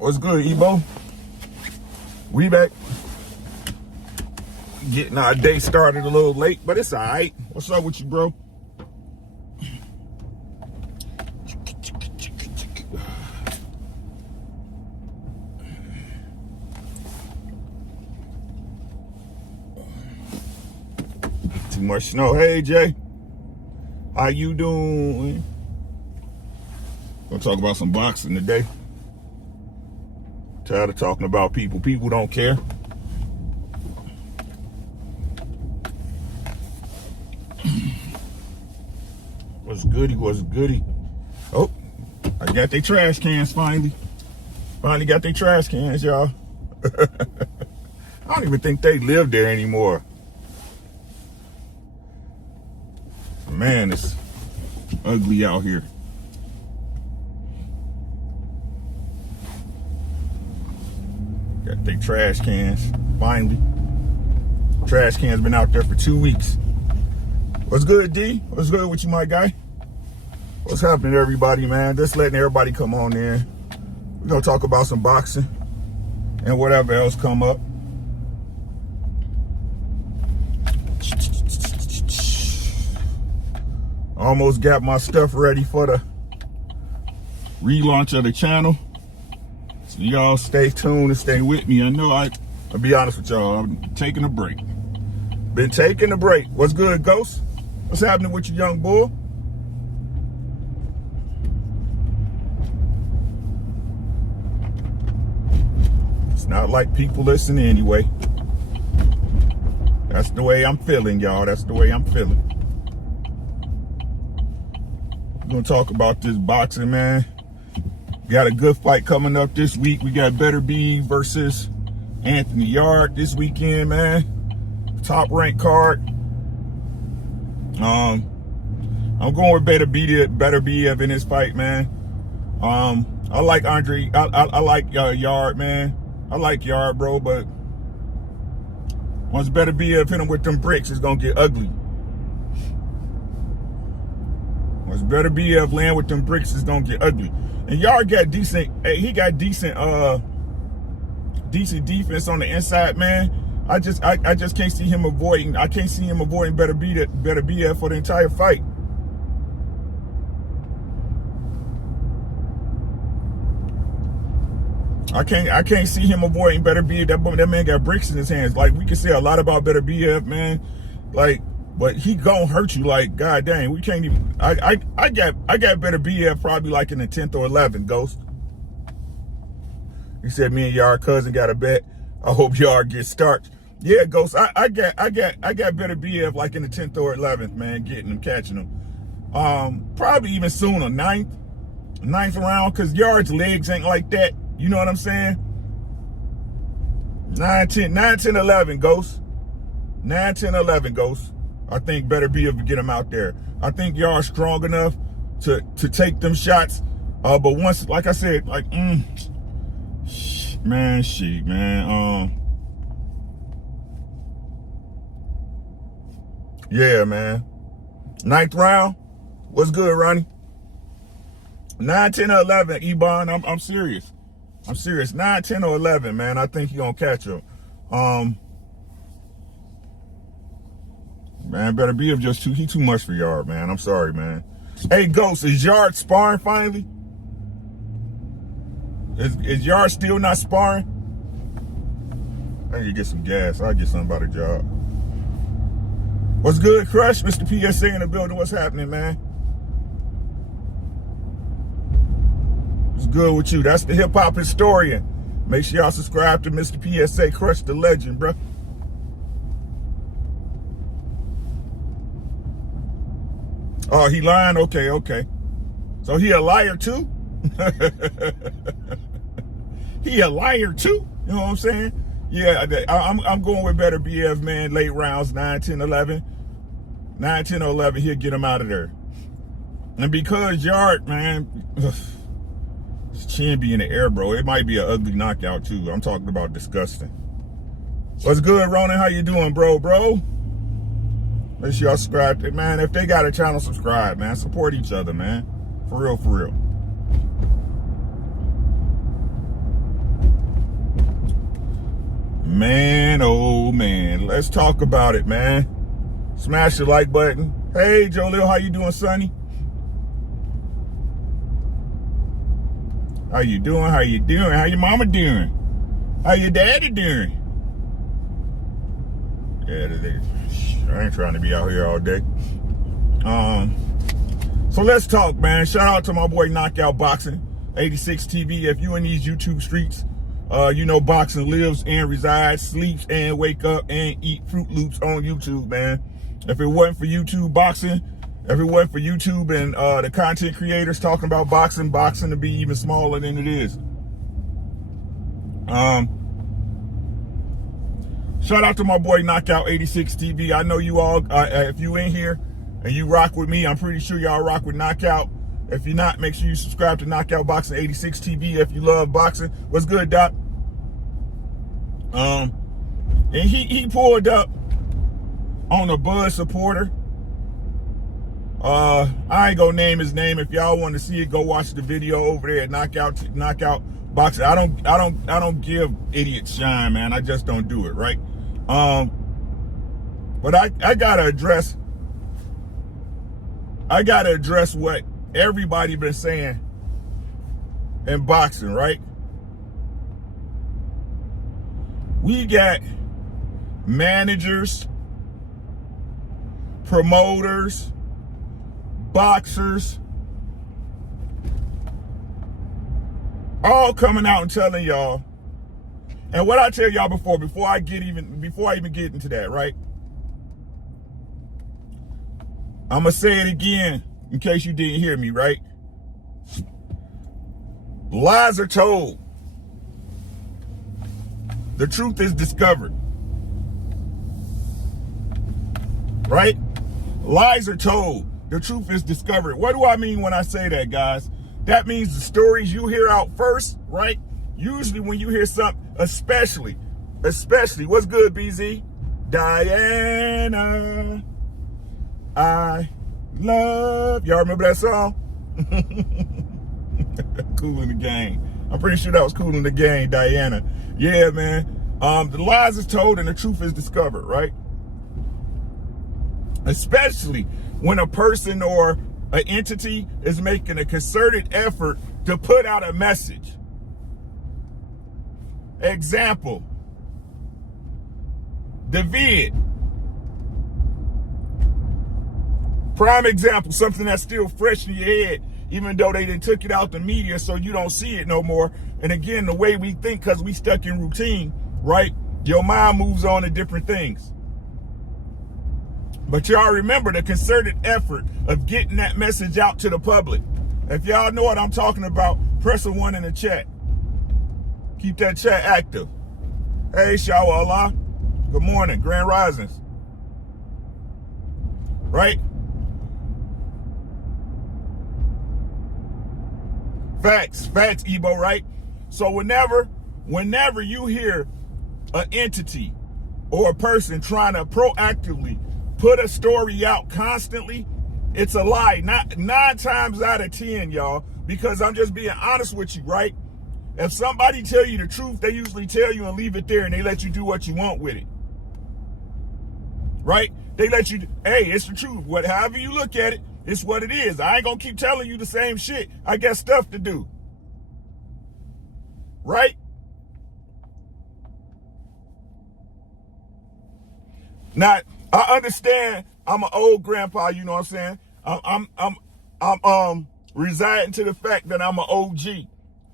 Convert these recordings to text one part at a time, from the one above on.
What's good, Ebo? We back. Getting our day started a little late, but it's all right. What's up with you, bro? Too much snow. Hey, Jay. How you doing? Gonna talk about some boxing today. Tired of talking about people. People don't care. What's goody? What's goody? Oh, I got their trash cans finally. Finally got their trash cans, y'all. I don't even think they live there anymore. Man, it's ugly out here. Got their trash cans, finally. Trash cans been out there for 2 weeks. What's good, D? What's good with you, my guy? What's happening, everybody, man? Just letting everybody come on in. We're gonna talk about some boxing and whatever else come up. Almost got my stuff ready for the relaunch of the channel. So y'all stay tuned and stay with me. I know I'll be honest with y'all, I'm taking a break. Been taking a break. What's good, Ghost? What's happening with you, young bull? It's not like people listen anyway. That's the way I'm feeling, y'all. That's the way I'm feeling. We're gonna talk about this boxing, man. Got a good fight coming up this week. We got Beterbiev versus Anthony Yarde this weekend, man. Top ranked card. I'm going with Beterbiev in this fight, man. I like Andre. I like Yarde, man. I like Yarde, bro. But once Beterbiev hit him with them bricks, it's gonna get ugly. Once Beterbiev land with them bricks, it's gonna get ugly. And Yarde got decent. He got decent defense on the inside, man. I just can't see him avoiding. I can't see him avoiding Beterbiev for the entire fight. I can't see him avoiding Beterbiev. That man got bricks in his hands. Like, we can say a lot about Beterbiev, man. Like, but he gonna hurt you. Like, god dang, we can't even. I got Beterbiev probably like in the 10th or 11th. Ghost. He said me and Yarde cousin got a bet. I hope Yarde gets starched. Yeah, Ghost. I got Beterbiev like in the 10th or 11th, man. Getting him, catching him. Probably even sooner, 9th round, because Yarde's legs ain't like that. You know what I'm saying? 9, 10, 11, Ghost. 9, 10, 11, Ghost. I think Beterbiev will get him out there. I think Yarde's strong enough to take them shots. But once, like I said, like, man. Yeah, man. 9th round. What's good, Ronnie? 9, 10, or 11, Ebon. I'm serious. I'm serious. 9, 10, or 11, man. I think he gonna catch him. Man, Beterbiev just too much for Yarde, man. I'm sorry, man. Hey, Ghost, is Yarde sparring finally? Is Yarde still not sparring? I need to get some gas. I'll get something about a job. What's good, Crush? Mr. PSA in the building. What's happening, man? What's good with you? That's the hip-hop historian. Make sure y'all subscribe to Mr. PSA, Crush the legend, bro. Oh, he lying? Okay. So he a liar too? He a liar too? You know what I'm saying? Yeah, I'm going with Beterbiev, man. Late rounds, 9, 10, 11. 9, 10, or 11, he'll get him out of there. And because Yarde, man, his chin be in the air, bro. It might be an ugly knockout too. I'm talking about disgusting. What's good, Ronan? How you doing, bro? Make sure y'all subscribe. Man, if they got a channel, subscribe, man. Support each other, man. For real, for real. Man, oh man, let's talk about it, man. Smash the like button. Hey, Jolil, how you doing, Sonny? How you doing? How you doing? How your mama doing? How your daddy doing? Yeah, I ain't trying to be out here all day. So let's talk, man. Shout out to my boy Knockout Boxing, 86 TV. If you in these YouTube streets, you know boxing lives and resides, sleeps and wake up and eat Fruit Loops on YouTube, man. If it wasn't for YouTube boxing, if it wasn't for YouTube and the content creators talking about boxing to be even smaller than it is. Shout out to my boy Knockout 86 TV. I know you all, if you in here and you rock with me, I'm pretty sure y'all rock with Knockout. If you're not, make sure you subscribe to Knockout Boxing 86 TV if you love boxing. What's good, Doc? And he pulled up on a Bud supporter. I ain't gonna name his name. If y'all want to see it, go watch the video over there at Knockout Boxing. I don't give idiots shine, man. I just don't do it, right? But I gotta address what everybody been saying in boxing, right? We got managers, promoters, boxers, all coming out and telling y'all. And what I tell y'all before I even get into that, right? I'm gonna say it again in case you didn't hear me, right? Lies are told. The truth is discovered. Right? Lies are told. The truth is discovered. What do I mean when I say that, guys? That means the stories you hear out first, right? Usually when you hear something, especially, what's good, BZ? Diana, I love. Y'all remember that song? Cool in the Game. I'm pretty sure that was Cool in the Game, Diana. Yeah, man. The lies is told and the truth is discovered, right? Especially when a person or an entity is making a concerted effort to put out a message. Example, David. Prime example, something that's still fresh in your head, even though they done took it out the media so you don't see it no more. And again, the way we think, because we stuck in routine, right? Your mind moves on to different things. But y'all remember the concerted effort of getting that message out to the public. If y'all know what I'm talking about, press a 1 in the chat. Keep that chat active. Hey, Shawa Allah. Good morning. Grand Risings. Right? Facts, Ebo, right? So whenever you hear an entity or a person trying to proactively put a story out constantly, it's a lie. Not 9 times out of 10, y'all, because I'm just being honest with you, right? If somebody tell you the truth, they usually tell you and leave it there and they let you do what you want with it. Right? They let you, hey, it's the truth. However you look at it, it's what it is. I ain't gonna keep telling you the same shit. I got stuff to do. Right? Now, I understand I'm an old grandpa, you know what I'm saying? I'm residing to the fact that I'm an OG.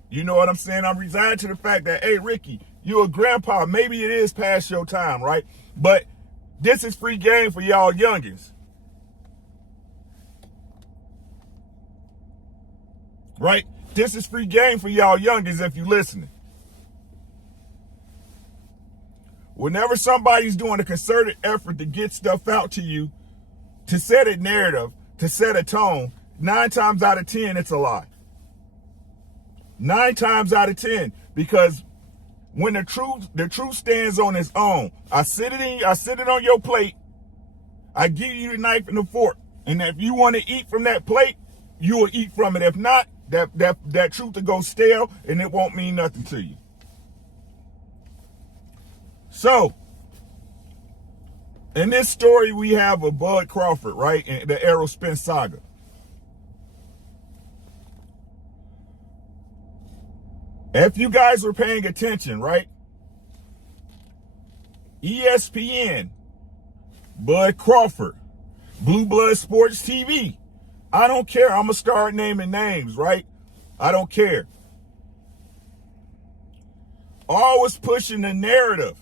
You know what I'm saying? I'm residing to the fact that, hey, Ricky, you're a grandpa. Maybe it is past your time, right? But this is free game for y'all youngins. Right? This is free game for y'all youngins if you're listening. Whenever somebody's doing a concerted effort to get stuff out to you, to set a narrative, to set a tone, 9 times out of 10, it's a lie. 9 times out of 10, because when the truth stands on its own, I sit it on your plate, I give you the knife and the fork, and if you want to eat from that plate, you will eat from it. If not, that truth will go stale, and it won't mean nothing to you. So, in this story, we have a Bud Crawford, right? In the Crawford-Spence saga. If you guys were paying attention, right? ESPN, Bud Crawford, Blue Blood Sports TV. I don't care. I'm going to start naming names, right? I don't care. Always pushing the narrative,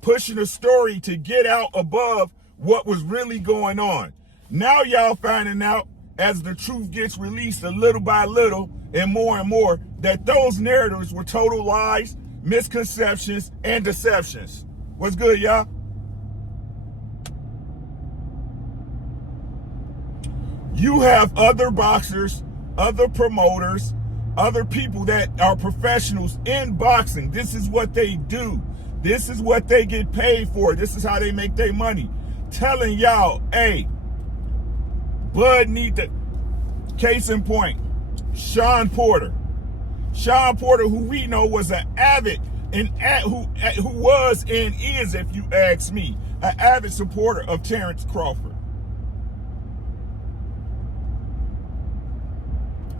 pushing the story to get out above what was really going on. Now y'all finding out as the truth gets released a little by little and more that those narratives were total lies, misconceptions, and deceptions. What's good, y'all? You have other boxers, other promoters, other people that are professionals in boxing. This is what they do. This is what they get paid for. This is how they make their money. Telling y'all, hey, Bud need to. Case in point, Shawn Porter. Shawn Porter, who we know was an avid and who was and is, if you ask me, an avid supporter of Terrence Crawford.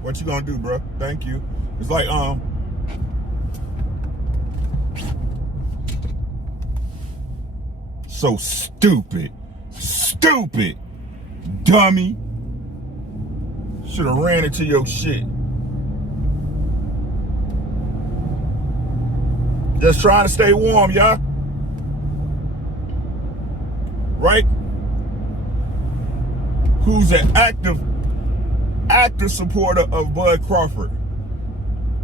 What you gonna do, bro? Thank you. It's like so stupid, dummy. Should have ran into your shit. Just trying to stay warm, y'all. Right? Who's an active supporter of Bud Crawford.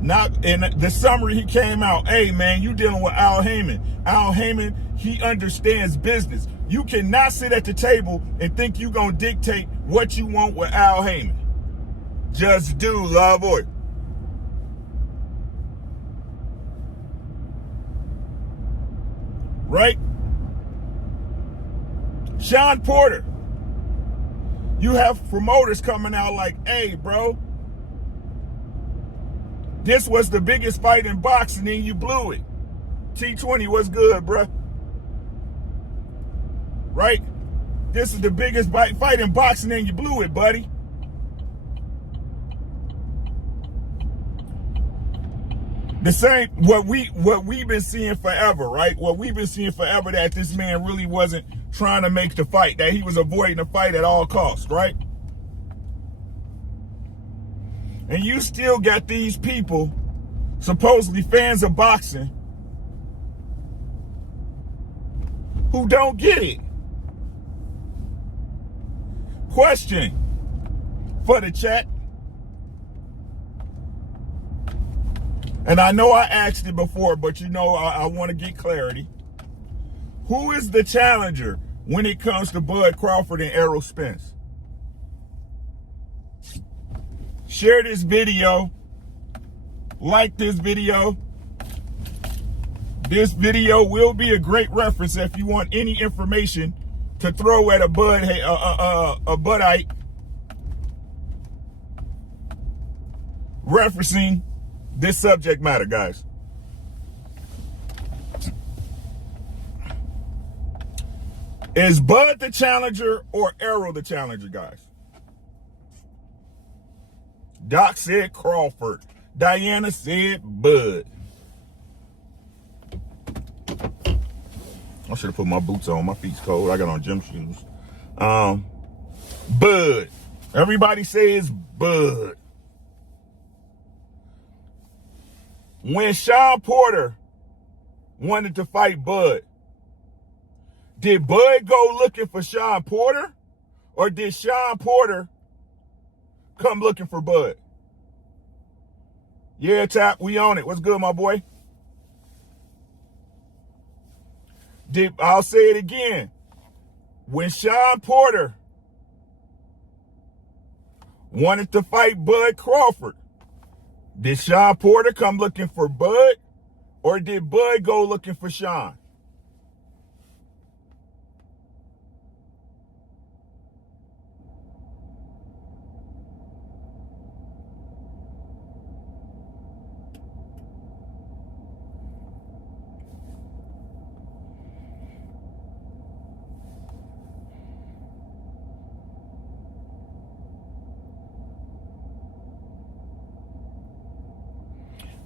Not in the summary he came out, hey man, you dealing with Al Heyman. Al Heyman, he understands business. You cannot sit at the table and think you gonna dictate what you want with Al Heyman. Just do, love boy. Right? Shawn Porter. You have promoters coming out like, hey, bro, this was the biggest fight in boxing and you blew it. T20, what's good, bro? Right? This is the biggest fight in boxing and you blew it, buddy. The same, what we've been seeing forever, right? What we've been seeing forever, that this man really wasn't trying to make the fight, that he was avoiding the fight at all costs, right? And you still got these people, supposedly fans of boxing, who don't get it. Question for the chat. And I know I asked it before, but you know, I want to get clarity. Who is the challenger when it comes to Bud Crawford and Crawford-Spence? Share this video. Like this video. This video will be a great reference if you want any information to throw at a Budite referencing this subject matter, guys. Is Bud the challenger or Arrow the challenger, guys? Doc said Crawford. Diana said Bud. I should have put my boots on. My feet's cold. I got on gym shoes. Bud. Everybody says Bud. When Shawn Porter wanted to fight Bud, did Bud go looking for Shawn Porter, or did Shawn Porter come looking for Bud? Yeah, Tap, we on it. What's good, my boy? I'll say it again. When Shawn Porter wanted to fight Bud Crawford, did Shawn Porter come looking for Bud, or did Bud go looking for Shawn?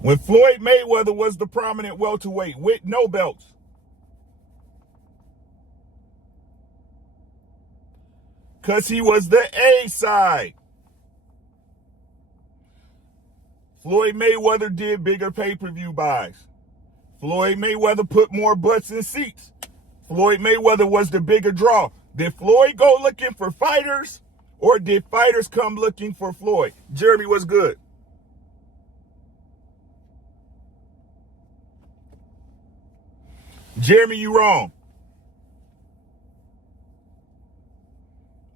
When Floyd Mayweather was the prominent welterweight with no belts. Because he was the A side. Floyd Mayweather did bigger pay-per-view buys. Floyd Mayweather put more butts in seats. Floyd Mayweather was the bigger draw. Did Floyd go looking for fighters, or did fighters come looking for Floyd? Jeremy, what's good? Jeremy, you wrong.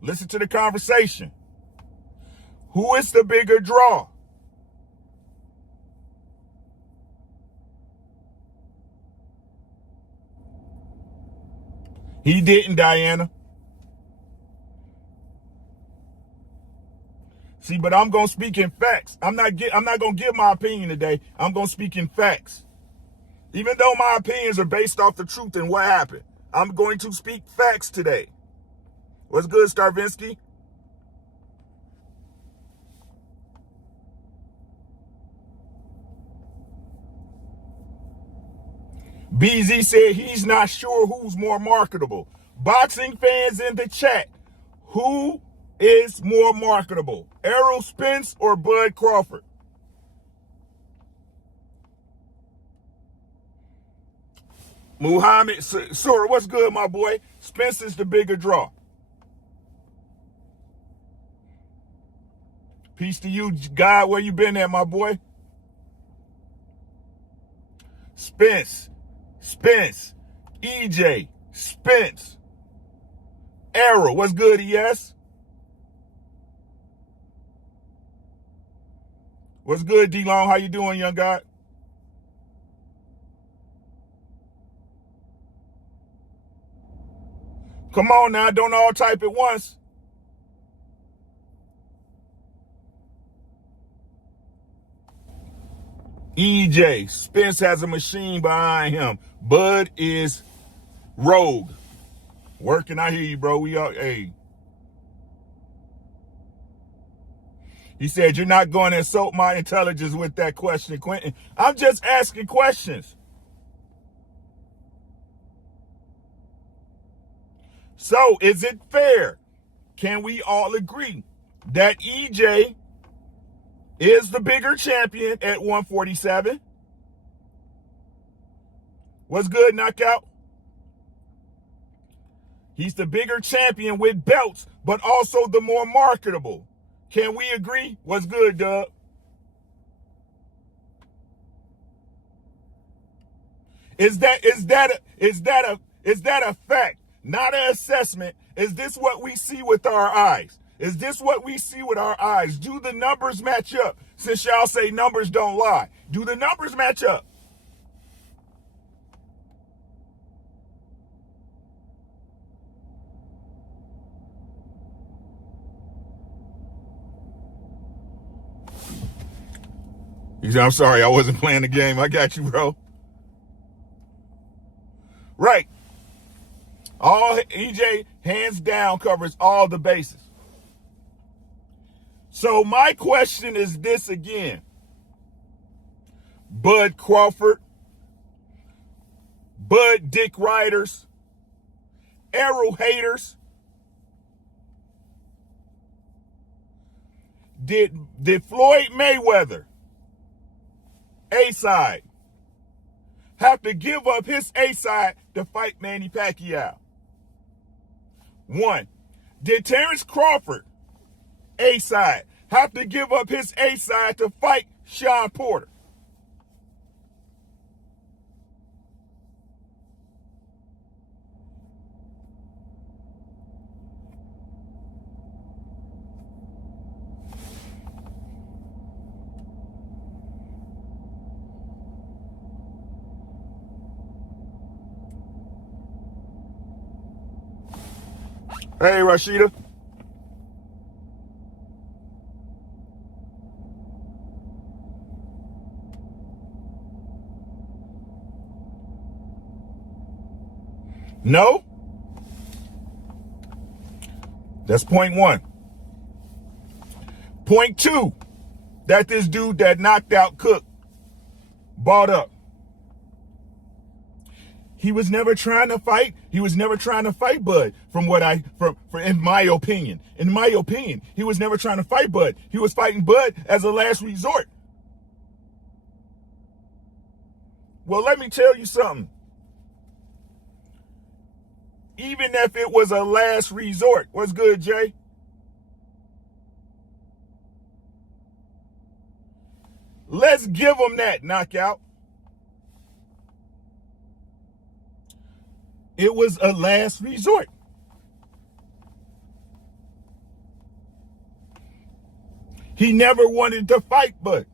Listen to the conversation. Who is the bigger draw? He didn't, Diana. See, but I'm going to speak in facts. I'm not going to give my opinion today. I'm going to speak in facts. Even though my opinions are based off the truth and what happened, I'm going to speak facts today. What's good, Starvinsky? BZ said he's not sure who's more marketable. Boxing fans in the chat, who is more marketable? Errol Spence or Bud Crawford? Muhammad Surah, what's good, my boy? Spence is the bigger draw. Peace to you, God. Where you been at, my boy? Spence, EJ, Spence, Errol, what's good, ES? What's good, D-Long? How you doing, young guy? Come on now, don't all type at once. EJ, Spence has a machine behind him. Bud is rogue. Working, I hear you, bro. We are, hey. He said, you're not going to insult my intelligence with that question, Quentin. I'm just asking questions. So, is it fair? Can we all agree that EJ is the bigger champion at 147? What's good, Knockout? He's the bigger champion with belts, but also the more marketable. Can we agree? What's good, Doug? Is that a fact, not an assessment? Is this what we see with our eyes? Is this what we see with our eyes? Do the numbers match up? Since y'all say numbers don't lie, do the numbers match up? He said, I'm sorry, I wasn't playing the game. I got you, bro. Right. All EJ, hands down, covers all the bases. So my question is this again. Bud Crawford, Bud Dick Riders, Errol haters. Did Floyd Mayweather, A-side, have to give up his A-side to fight Manny Pacquiao? 1. Did Terrence Crawford, A-side, have to give up his A-side to fight Sean Porter? Hey, Rashida. No? That's point 1. Point 2, that this dude that knocked out Cook bought up. He was never trying to fight. He was never trying to fight Bud. In my opinion, he was never trying to fight Bud. He was fighting Bud as a last resort. Well, let me tell you something. Even if it was a last resort, what's good, Jay? Let's give him that knockout. It was a last resort. He never wanted to fight, but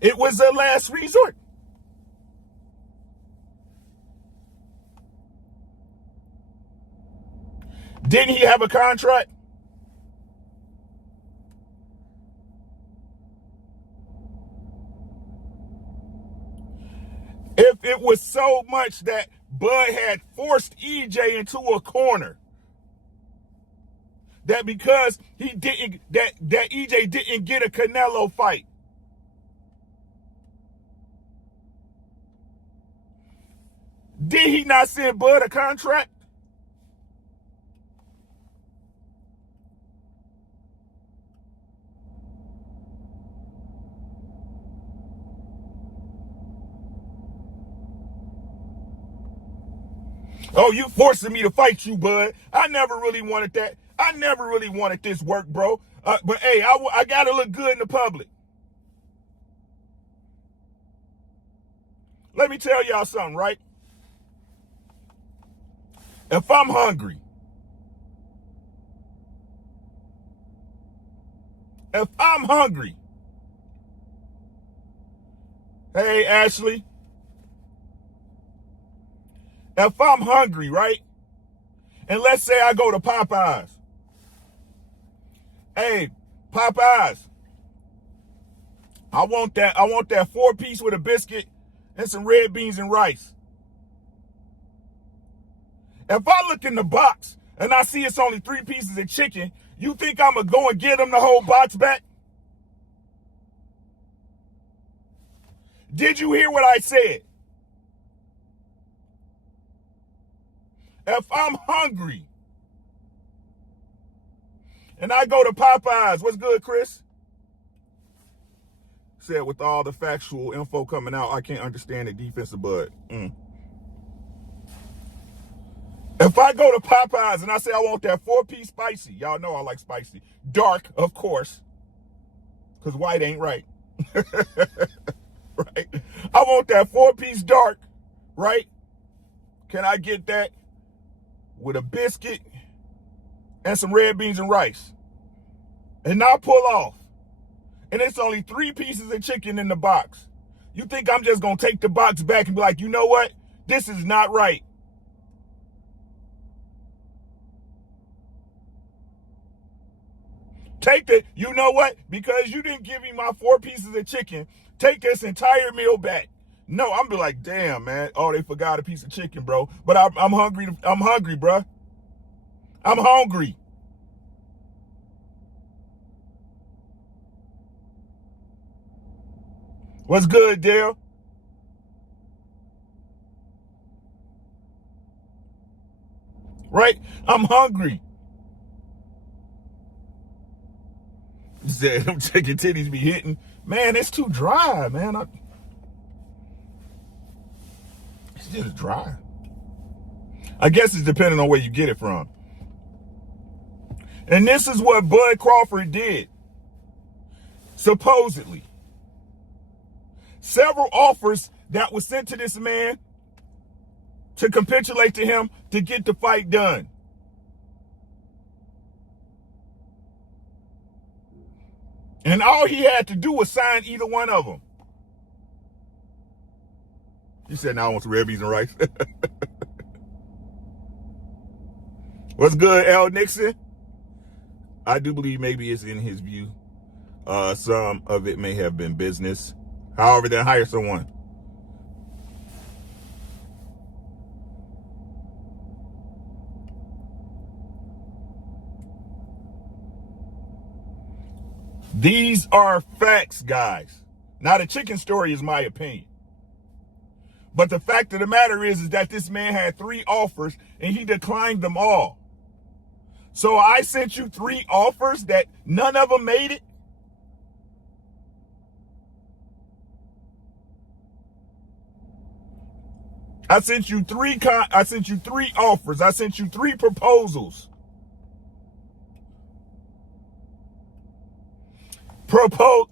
it was a last resort. Didn't he have a contract? If it was so much that Bud had forced EJ into a corner, that because he didn't, that EJ didn't get a Canelo fight, did he not send Bud a contract? Oh, you forcing me to fight you, Bud. I never really wanted that. I never really wanted this work, bro. But hey, I gotta look good in the public. Let me tell y'all something, right? If I'm hungry, hey, Ashley, if I'm hungry, right? And let's say I go to Popeyes. Hey, Popeyes, I want that 4-piece with a biscuit and some red beans and rice. If I look in the box and I see it's only 3 pieces of chicken, you think I'm going to go and get them the whole box back? Did you hear what I said? If I'm hungry and I go to Popeyes, what's good, Chris? Said with all the factual info coming out, I can't understand the defensive Bud. If I go to Popeyes and I say I want that 4-piece spicy, y'all know I like spicy. Dark, of course, because white ain't right. Right? I want that 4-piece dark, right? Can I get that with a biscuit and some red beans and rice? And I'll pull off. And it's only 3 pieces of chicken in the box. You think I'm just going to take the box back and be like, you know what? This is not right. You know what? Because you didn't give me my 4 pieces of chicken, take this entire meal back. No, I'm be like, damn, man. Oh, they forgot a piece of chicken, bro. But I'm hungry. I'm hungry, bro. I'm hungry. What's good, Dale? Right? I'm hungry. He said, them chicken titties be hitting. Man, it's too dry, man. It's just dry. I guess it's depending on where you get it from. And this is what Bud Crawford did. Supposedly. Several offers that were sent to this man to capitulate to him to get the fight done. And all he had to do was sign either one of them. He said, now I want some red beans and rice. What's good, L. Nixon? I do believe maybe it's in his view. Some of it may have been business. However, then hire someone. These are facts, guys. Now, the chicken story is my opinion. But the fact of the matter is that this man had 3 offers and he declined them all. So I sent you 3 offers that none of them made it. I sent you 3 offers. I sent you 3 proposals.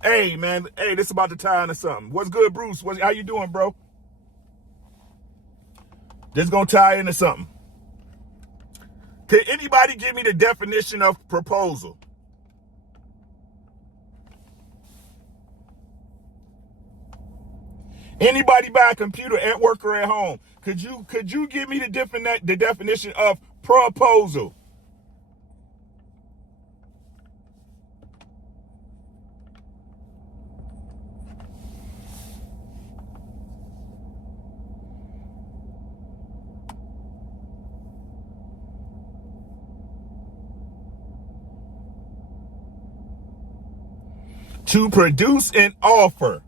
Hey man, hey, this is about to tie into something. What's good, Bruce? How you doing, bro? This is gonna tie into something. Can anybody give me the definition of proposal? Anybody buy a computer at work or at home? Could you give me the definition of proposal? To produce an offer.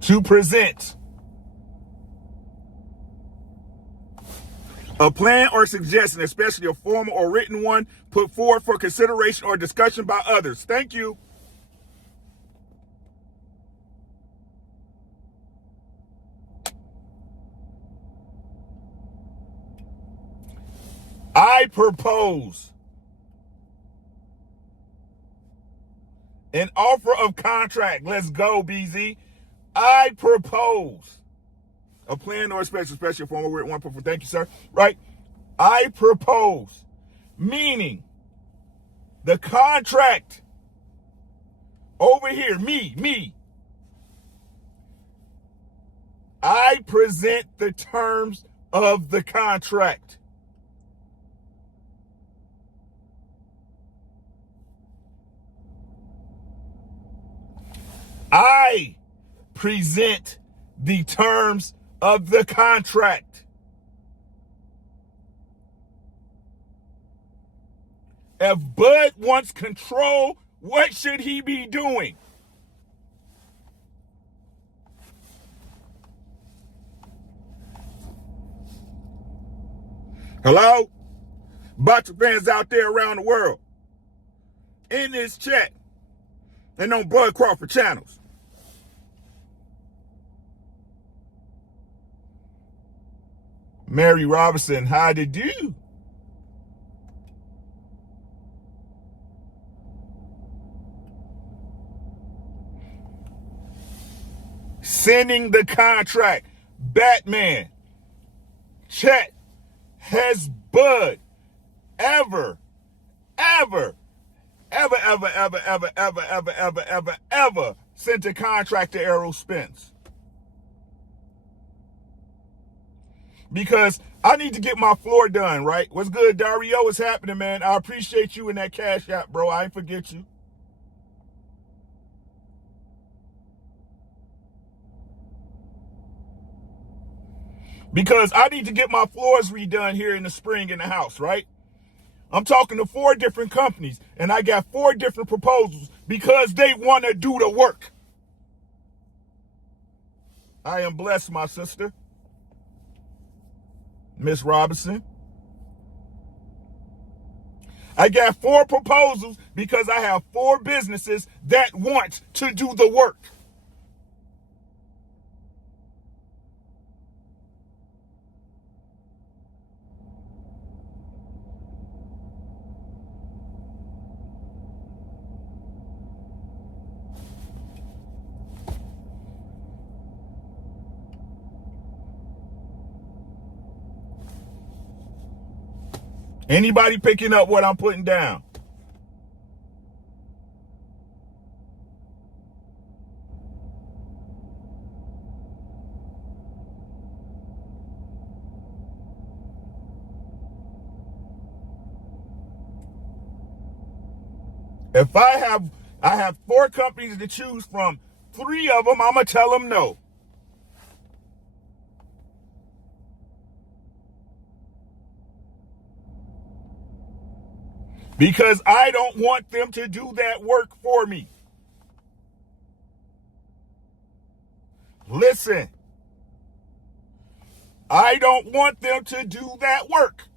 To present a plan or suggestion, especially a formal or written one, put forward for consideration or discussion by others. Thank you. I propose an offer of contract. Let's go, BZ. I propose a plan or a special form of one. Thank you, sir. Right? I propose, meaning the contract over here, me. I present the terms of the contract. I present the terms of the contract. If Bud wants control, what should he be doing? Hello? Bunch of fans out there around the world. In this chat. And on Bud Crawford channels. Mary Robinson, how to do? Sending the contract. Batman. Chat. Has Bud ever sent a contract to Errol Spence? Because I need to get my floor done, right? What's good, Dario? What's happening, man? I appreciate you in that Cash App, bro. I ain't forget you. Because I need to get my floors redone here in the spring in the house, right? I'm talking to 4 different companies, and I got 4 different proposals because they want to do the work. I am blessed, my sister. Miss Robinson. I got 4 proposals because I have 4 businesses that want to do the work. Anybody picking up what I'm putting down? If I have 4 companies to choose from, 3 of them, I'm going to tell them no. Because I don't want them to do that work for me. Listen, I don't want them to do that work.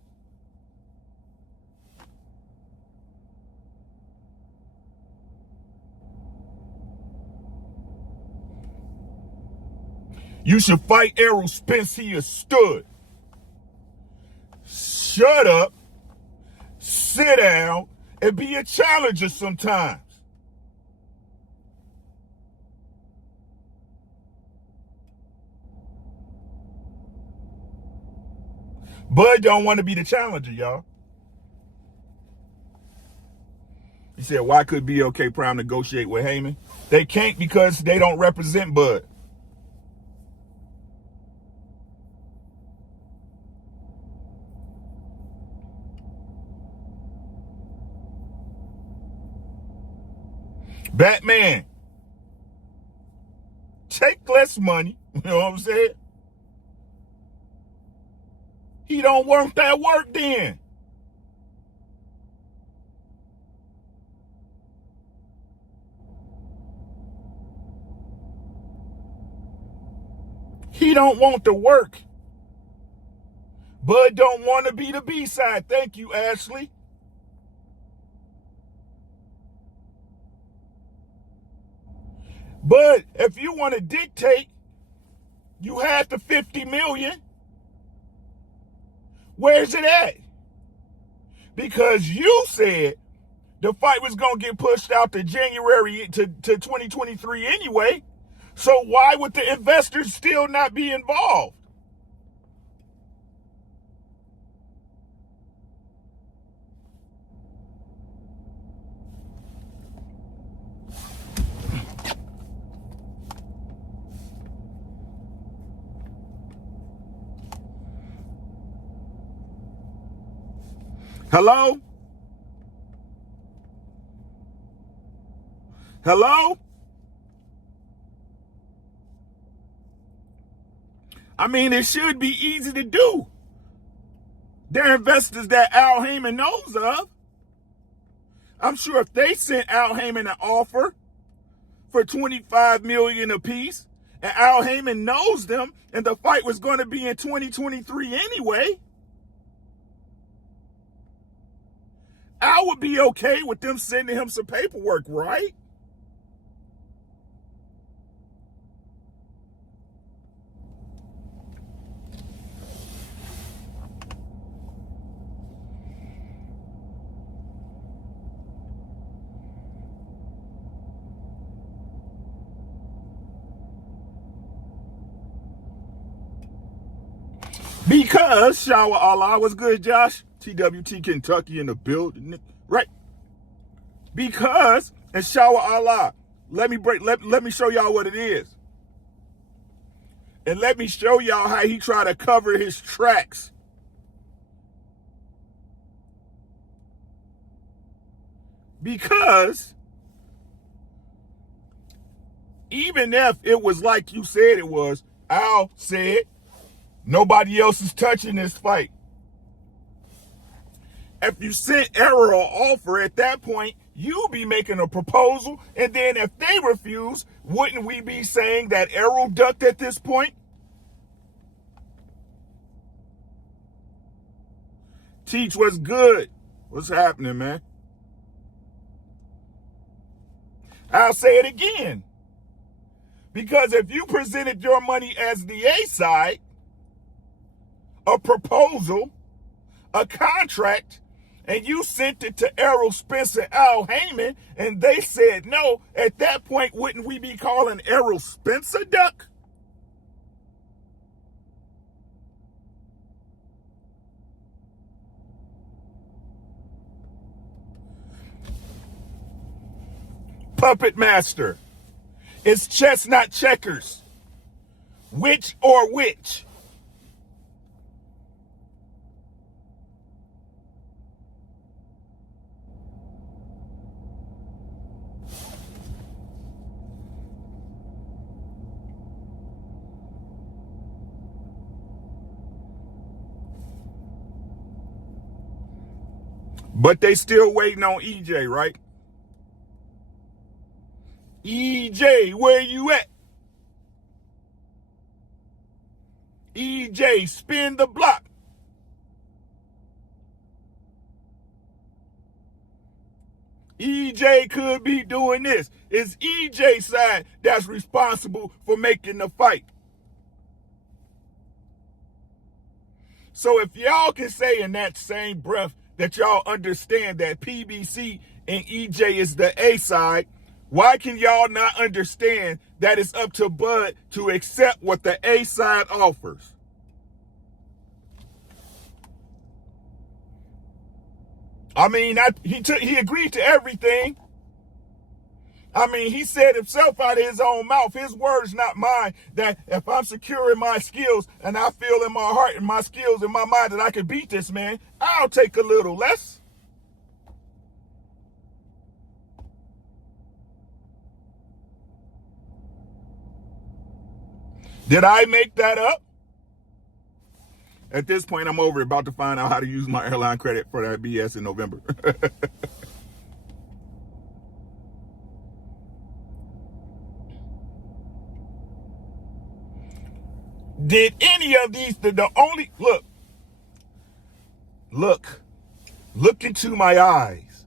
You should fight Errol Spence. He is stood. Shut up, sit down, and be a challenger sometimes. Bud don't want to be the challenger, y'all. He said, why could BLK Prime negotiate with Heyman? They can't because they don't represent Bud. Batman, take less money. You know what I'm saying? He don't want that work then. He don't want the work. Bud don't want to be the B-side. Thank you, Ashley. But if you want to dictate, you had the $50 million. Where's it at? Because you said the fight was going to get pushed out to January to 2023 anyway. So why would the investors still not be involved? Hello? Hello? I mean, it should be easy to do. They're investors that Al Heyman knows of. I'm sure if they sent Al Heyman an offer for $25 million apiece, and Al Heyman knows them, and the fight was going to be in 2023 anyway, Al would be okay with them sending him some paperwork, right? Because Shower Allah was good, Josh. TWT Kentucky in the building, right? Because and Shower Allah. Let me show y'all what it is. And let me show y'all how he tried to cover his tracks. Because even if it was like you said it was, Al said, nobody else is touching this fight. If you sent Errol an offer at that point, you be making a proposal, and then if they refuse, wouldn't we be saying that Errol ducked at this point? Teach what's good. What's happening, man? I'll say it again. Because if you presented your money as the A side, a proposal, a contract, and you sent it to Errol Spence and Al Heyman, and they said no, at that point, wouldn't we be calling Errol Spence a duck? Puppet master. It's chess, not checkers. Which or which? But they still waiting on EJ, right? EJ, where you at? EJ, spin the block. EJ could be doing this. It's EJ's side that's responsible for making the fight. So if y'all can say in that same breath that y'all understand that PBC and EJ is the A side, why can y'all not understand that it's up to Bud to accept what the A side offers? I mean, he agreed to everything. I mean, he said himself out of his own mouth, his words, not mine, that if I'm secure in my skills and I feel in my heart and my skills in my mind that I can beat this man, I'll take a little less. Did I make that up? At this point, I'm over it, about to find out how to use my airline credit for that BS in November. Did any of these, look into my eyes.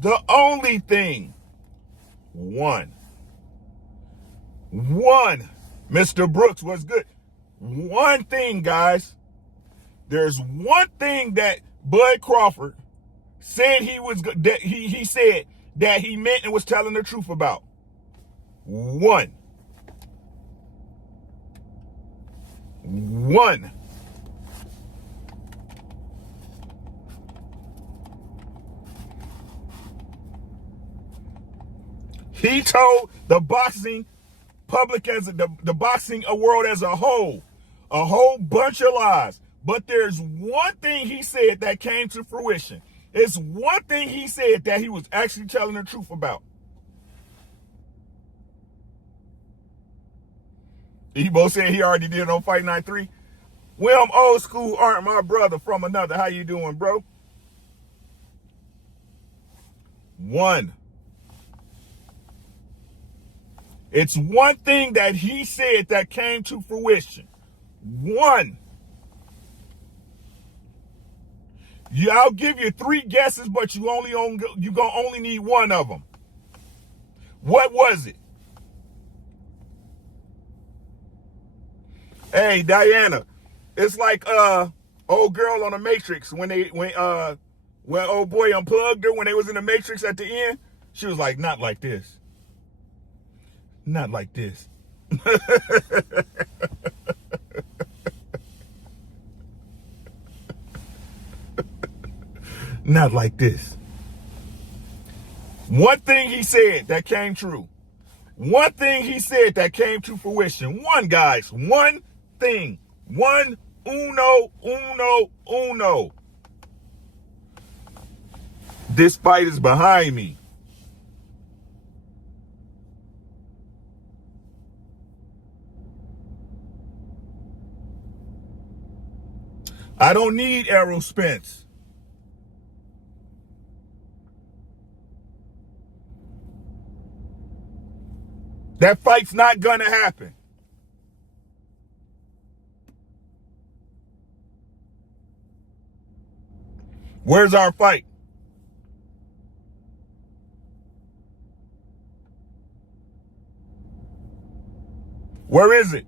The only thing, one, Mr. Brooks was good. One thing, guys, there's one thing that Bud Crawford said that he said that he meant and was telling the truth about. One. He told the boxing public the boxing world as a whole bunch of lies. But there's one thing he said that came to fruition. It's one thing he said that he was actually telling the truth about. Ebo said he already did on Fight Night 3. Well, I'm old school, aren't my brother from another. How you doing, bro? One. It's one thing that he said that came to fruition. One. Yeah, I'll give you 3 guesses, but you're gonna only need one of them. What was it? Hey, Diana, it's like old girl on the Matrix when old boy unplugged her when they was in the Matrix at the end. She was like, not like this. Not like this. Not like this. One thing he said that came true. One thing he said that came to fruition. One, guys. One thing. One. Uno. This fight is behind me. I don't need Crawford-Spence. That fight's not gonna happen. Where's our fight? Where is it?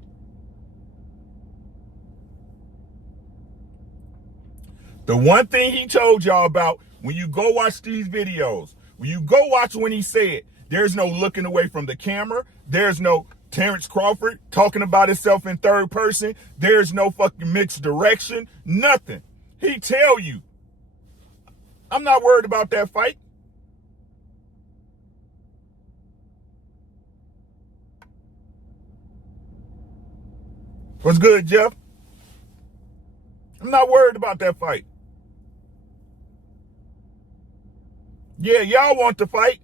The one thing he told y'all about when you go watch these videos, when you go watch when he said, there's no looking away from the camera. There's no Terrence Crawford talking about himself in third person. There's no fucking mixed direction. Nothing. He tell you, I'm not worried about that fight. What's good, Jeff? I'm not worried about that fight. Yeah, y'all want to fight.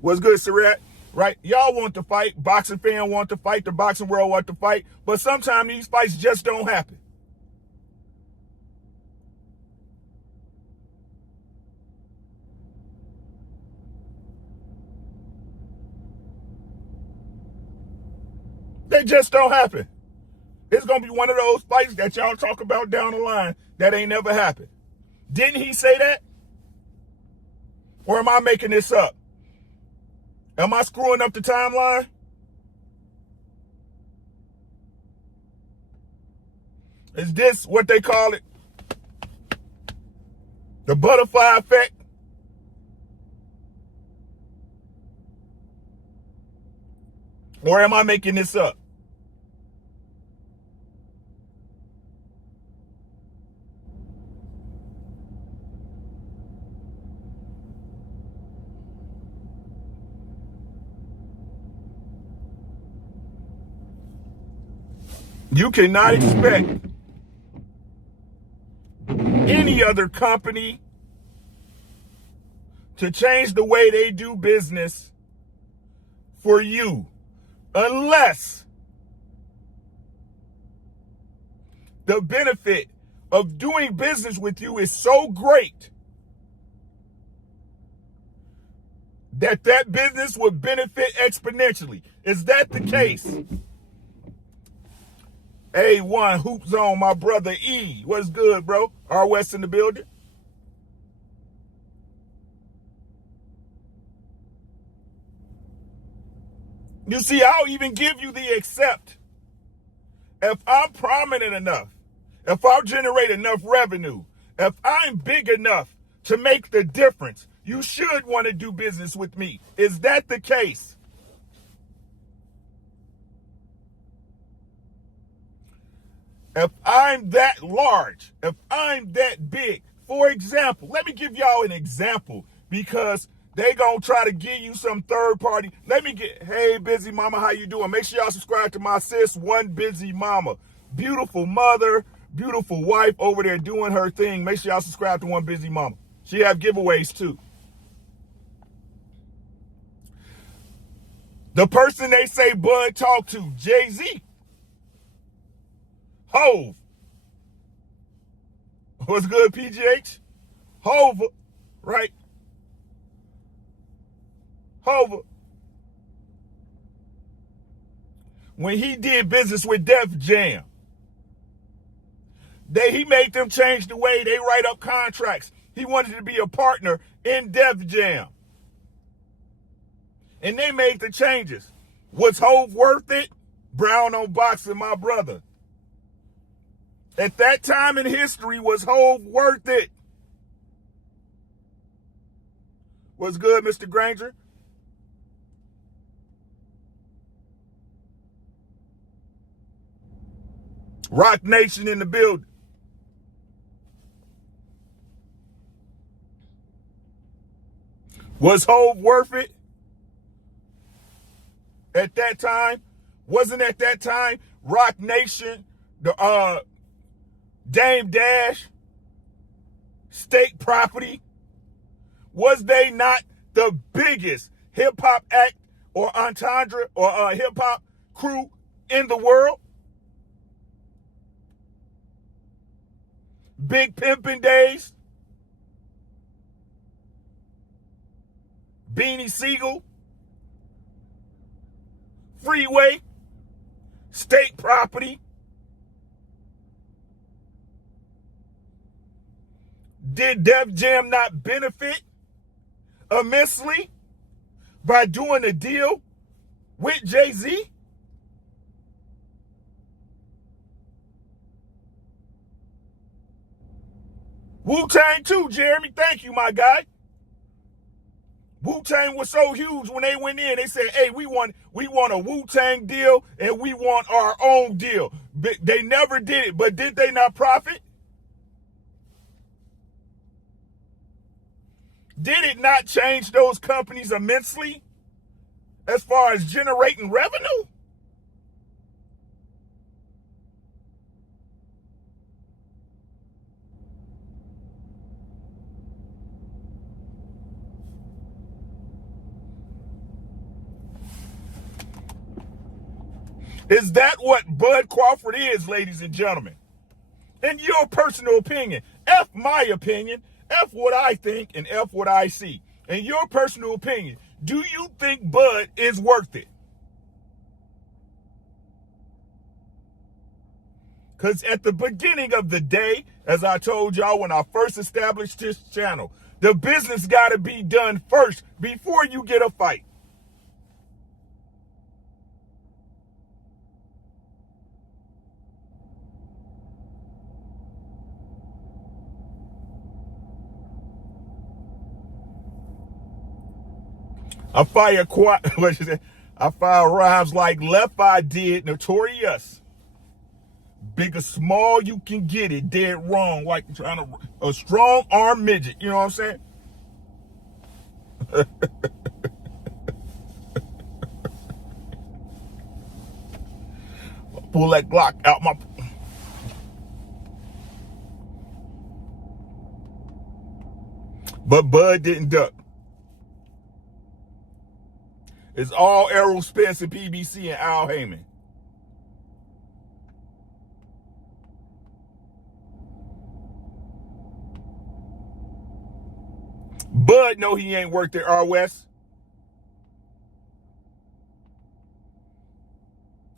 What's good, Surratt? Right? Y'all want to fight. Boxing fan want to fight. The boxing world want to fight. But sometimes these fights just don't happen. They just don't happen. It's going to be one of those fights that y'all talk about down the line that ain't never happened. Didn't he say that? Or am I making this up? Am I screwing up the timeline? Is this what they call it? The butterfly effect? Or am I making this up? You cannot expect any other company to change the way they do business for you unless the benefit of doing business with you is so great that that business would benefit exponentially. Is that the case? A1 Hoop Zone, my brother E. What's good, bro? R West in the building. You see, I'll even give you the accept. If I'm prominent enough, if I'll generate enough revenue, if I'm big enough to make the difference, you should want to do business with me. Is that the case? If I'm that large, if I'm that big, for example, let me give y'all an example because they gonna try to give you some third party. Hey, Busy Mama, how you doing? Make sure y'all subscribe to my sis, One Busy Mama. Beautiful mother, beautiful wife over there doing her thing. Make sure y'all subscribe to One Busy Mama. She have giveaways too. The person they say Bud talk to, Jay-Z. Hove. What's good, PGH? Hove, right? Hove. When he did business with Def Jam, he made them change the way they write up contracts. He wanted to be a partner in Def Jam. And they made the changes. Was Hove worth it? Brown on boxing, my brother. At that time in history, was Hove worth it? What's good, Mr. Granger? Rock Nation in the building. Was Hove worth it? At that time? Wasn't at that time Rock Nation, the Dame Dash, State Property? Was they not the biggest hip-hop act or entendre or hip-hop crew in the world? Big Pimpin' Days, Beanie Siegel, Freeway, State Property. Did Def Jam not benefit immensely by doing a deal with Jay-Z? Wu-Tang too, Jeremy. Thank you, my guy. Wu-Tang was so huge when they went in. They said, hey, we want a Wu-Tang deal and we want our own deal. But they never did it. But did they not profit? Did it not change those companies immensely as far as generating revenue? Is that what Bud Crawford is, ladies and gentlemen? In your personal opinion, F my opinion, F what I think, and F what I see. In your personal opinion, do you think Bud is worth it? Because at the beginning of the day, as I told y'all when I first established this channel, the business got to be done first before you get a fight. I fire rhymes like Left Eye did, Notorious. Big or small, you can get it. Dead wrong, like trying to a strong arm midget. You know what I'm saying? Pull that Glock out my. But Bud didn't duck. It's all Errol Spence and PBC and Al Heyman. Bud know he ain't worked at R West.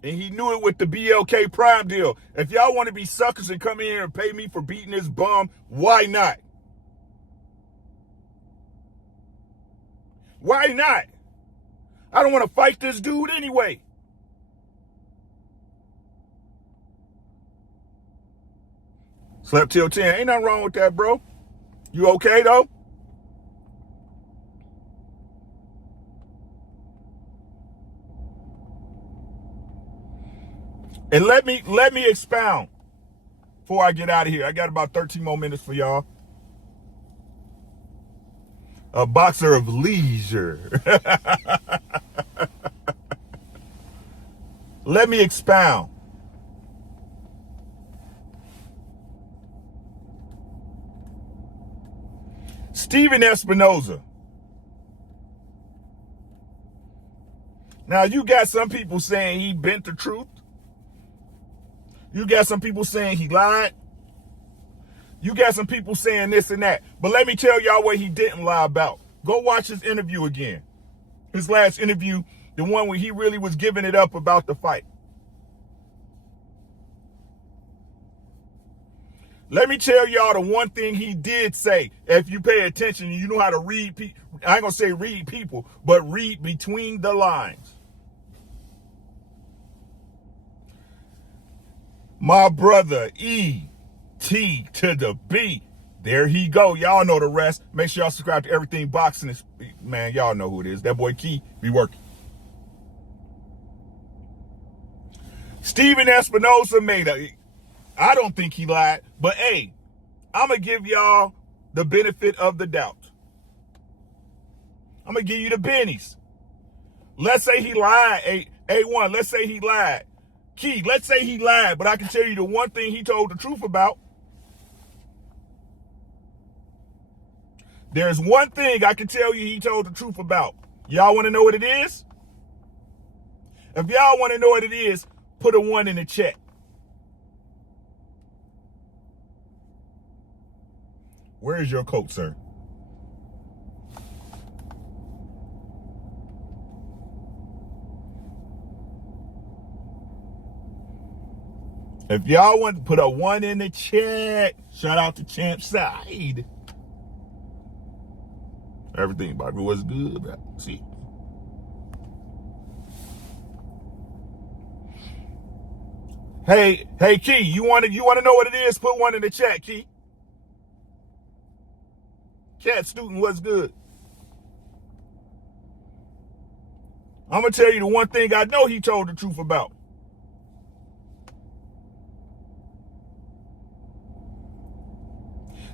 And he knew it with the BLK Prime deal. If y'all want to be suckers and come in here and pay me for beating this bum, why not? Why not? I don't want to fight this dude anyway. Slept till 10. Ain't nothing wrong with that, bro. You okay, though? And let me expound before I get out of here. I got about 13 more minutes for y'all. A boxer of leisure. Let me expound. Steven Espinoza. Now, you got some people saying he bent the truth. You got some people saying he lied. You got some people saying this and that. But let me tell y'all what he didn't lie about. Go watch his interview again. His last interview, the one where he really was giving it up about the fight. Let me tell y'all the one thing he did say. If you pay attention, you know how to read people. I ain't going to say read people, but read between the lines. My brother, E.T. to the B. There he go. Y'all know the rest. Make sure y'all subscribe to Everything Boxing. Man, y'all know who it is. That boy Key be working. Steven Espinoza made I don't think he lied, but hey, I'm going to give y'all the benefit of the doubt. I'm going to give you the bennies. Let's say he lied, A1, let's say he lied. Key, let's say he lied, but I can tell you the one thing he told the truth about. There's one thing I can tell you he told the truth about. Y'all want to know what it is? If y'all want to know what it is, put a 1 in the chat. Where is your coat, sir? If y'all want to put a 1 in the chat, shout out to Champ Side. Everything about me was good, but see. Hey, Key, you want to know what it is? Put 1 in the chat, Key. Cat student, what's good? I'm gonna tell you the one thing I know he told the truth about.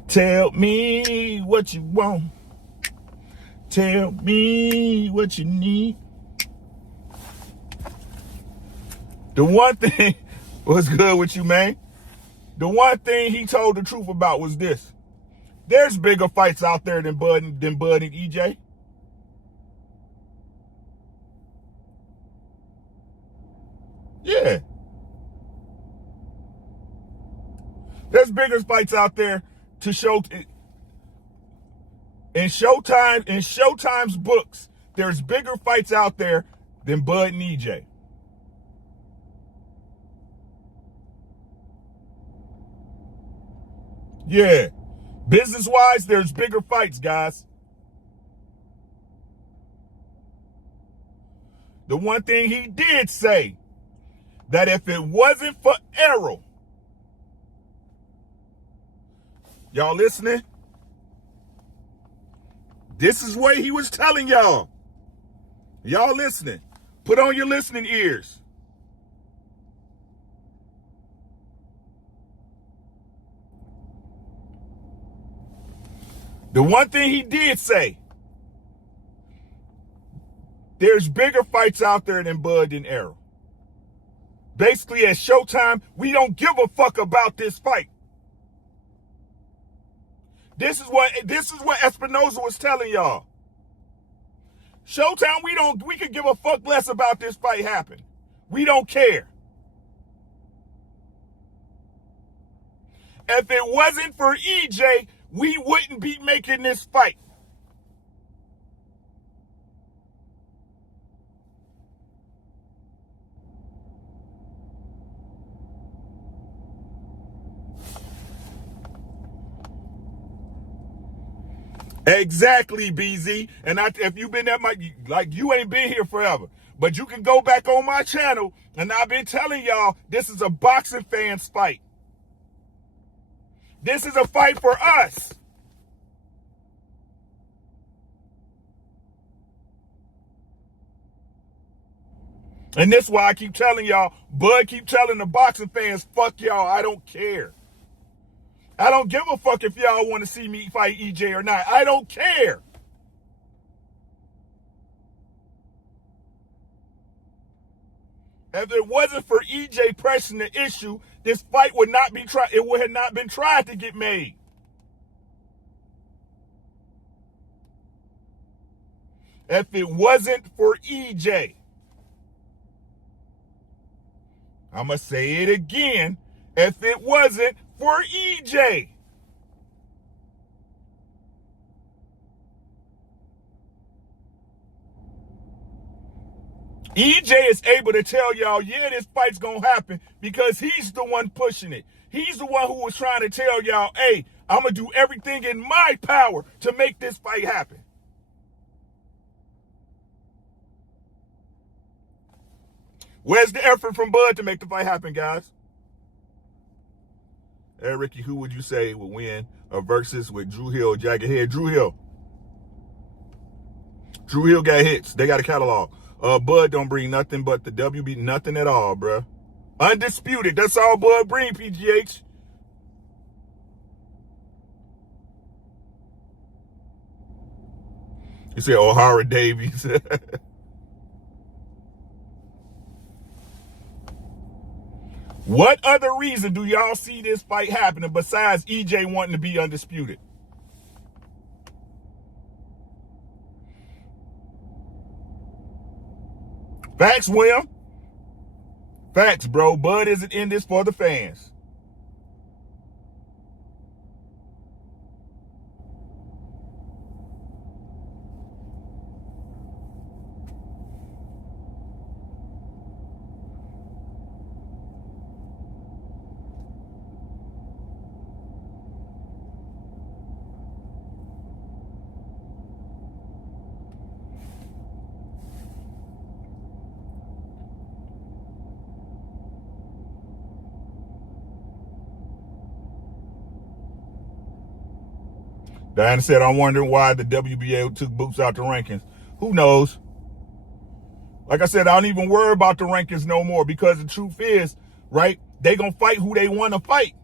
Tell me what you want. Tell me what you need. The one thing was good with you, man. The one thing he told the truth about was this. There's bigger fights out there than Bud and EJ. Yeah. There's bigger fights out there to show. In Showtime's books, there's bigger fights out there than Bud and EJ. Yeah. Business-wise, there's bigger fights, guys. The one thing he did say, that if it wasn't for Errol, y'all listening? This is what he was telling y'all. Y'all listening? Put on your listening ears. The one thing he did say, there's bigger fights out there than Bud and Errol. Basically, at Showtime, we don't give a fuck about this fight. This is what Espinoza was telling y'all. Showtime, we could give a fuck less about this fight happening. We don't care. If it wasn't for EJ, we wouldn't be making this fight. Exactly, BZ. And if you've been at you ain't been here forever. But you can go back on my channel, and I've been telling y'all this is a boxing fans fight. This is a fight for us. And this is why I keep telling y'all, Bud keep telling the boxing fans, fuck y'all, I don't care. I don't give a fuck if y'all want to see me fight EJ or not. I don't care. If it wasn't for EJ pressing the issue, this fight would not be tried. It would have not been tried to get made. If it wasn't for EJ, I'm going to say it again. If it wasn't for EJ. EJ is able to tell y'all, yeah, this fight's going to happen because he's the one pushing it. He's the one who was trying to tell y'all, hey, I'm going to do everything in my power to make this fight happen. Where's the effort from Bud to make the fight happen, guys? Hey, Ricky, who would you say would win a versus with Drew Hill, Jagged Head? Drew Hill. Drew Hill got hits. They got a catalog. Bud don't bring nothing but the WB, nothing at all, bruh. Undisputed. That's all Bud bring, PGH. You say O'Hara Davies. What other reason do y'all see this fight happening besides EJ wanting to be undisputed? Facts, William. Facts, bro. Bud isn't in this for the fans. Diana said, I'm wondering why the WBA took Boots out the rankings. Who knows? Like I said, I don't even worry about the rankings no more because the truth is, right, they going to fight who they want to fight.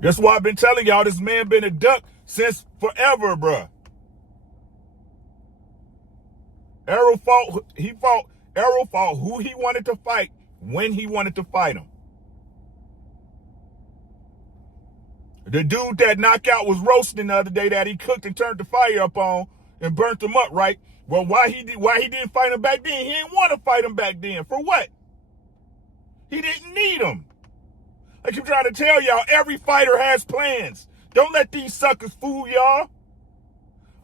That's why I've been telling y'all this man been a duck since forever, bruh. Errol fought who he wanted to fight when he wanted to fight him. The dude that knockout was roasting the other day that he cooked and turned the fire up on and burnt him up, right? Well, why he didn't fight him back then? He didn't want to fight him back then. For what? He didn't need him. I keep trying to tell y'all, every fighter has plans. Don't let these suckers fool y'all.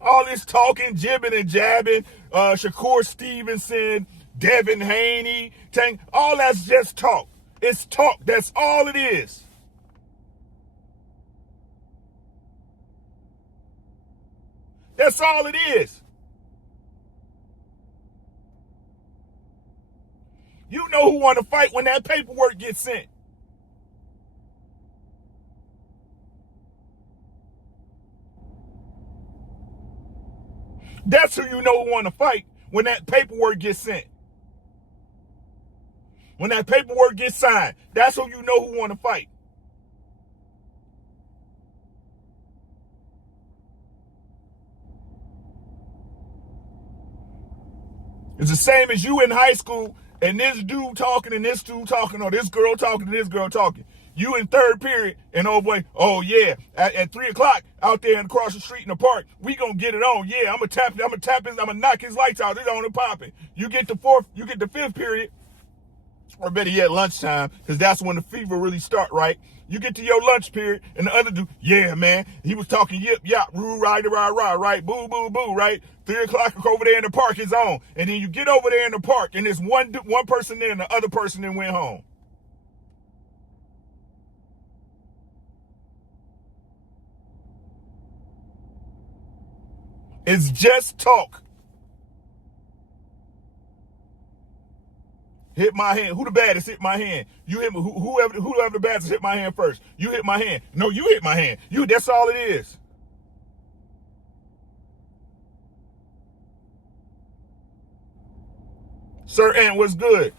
All this talking, jibbing and jabbing, Shakur Stevenson, Devin Haney, all that's just talk. It's talk. That's all it is. That's all it is. You know who want to fight when that paperwork gets sent. That's who you know who want to fight when that paperwork gets sent. When that paperwork gets signed, that's who you know who want to fight. It's the same as you in high school and this dude talking and this dude talking, or this girl talking and this girl talking. You in third period, and oh boy, oh yeah, at 3 o'clock out there across the street in the park, we gonna get it on. Yeah, I'm gonna knock his lights out. It's on and popping. You get the fifth period, or better yet, lunchtime, because that's when the fever really start, right? You get to your lunch period, and the other dude, yeah, man, he was talking yip, yap, roo, rah, right? Boo, boo, boo, right? 3 o'clock over there in the park is on. And then you get over there in the park, and there's one person there, and the other person then went home. It's just talk. Hit my hand. Who the baddest? Hit my hand. You hit me. Whoever the baddest hit my hand first. You hit my hand. No, you hit my hand. That's all it is. Sir Ant, what's good?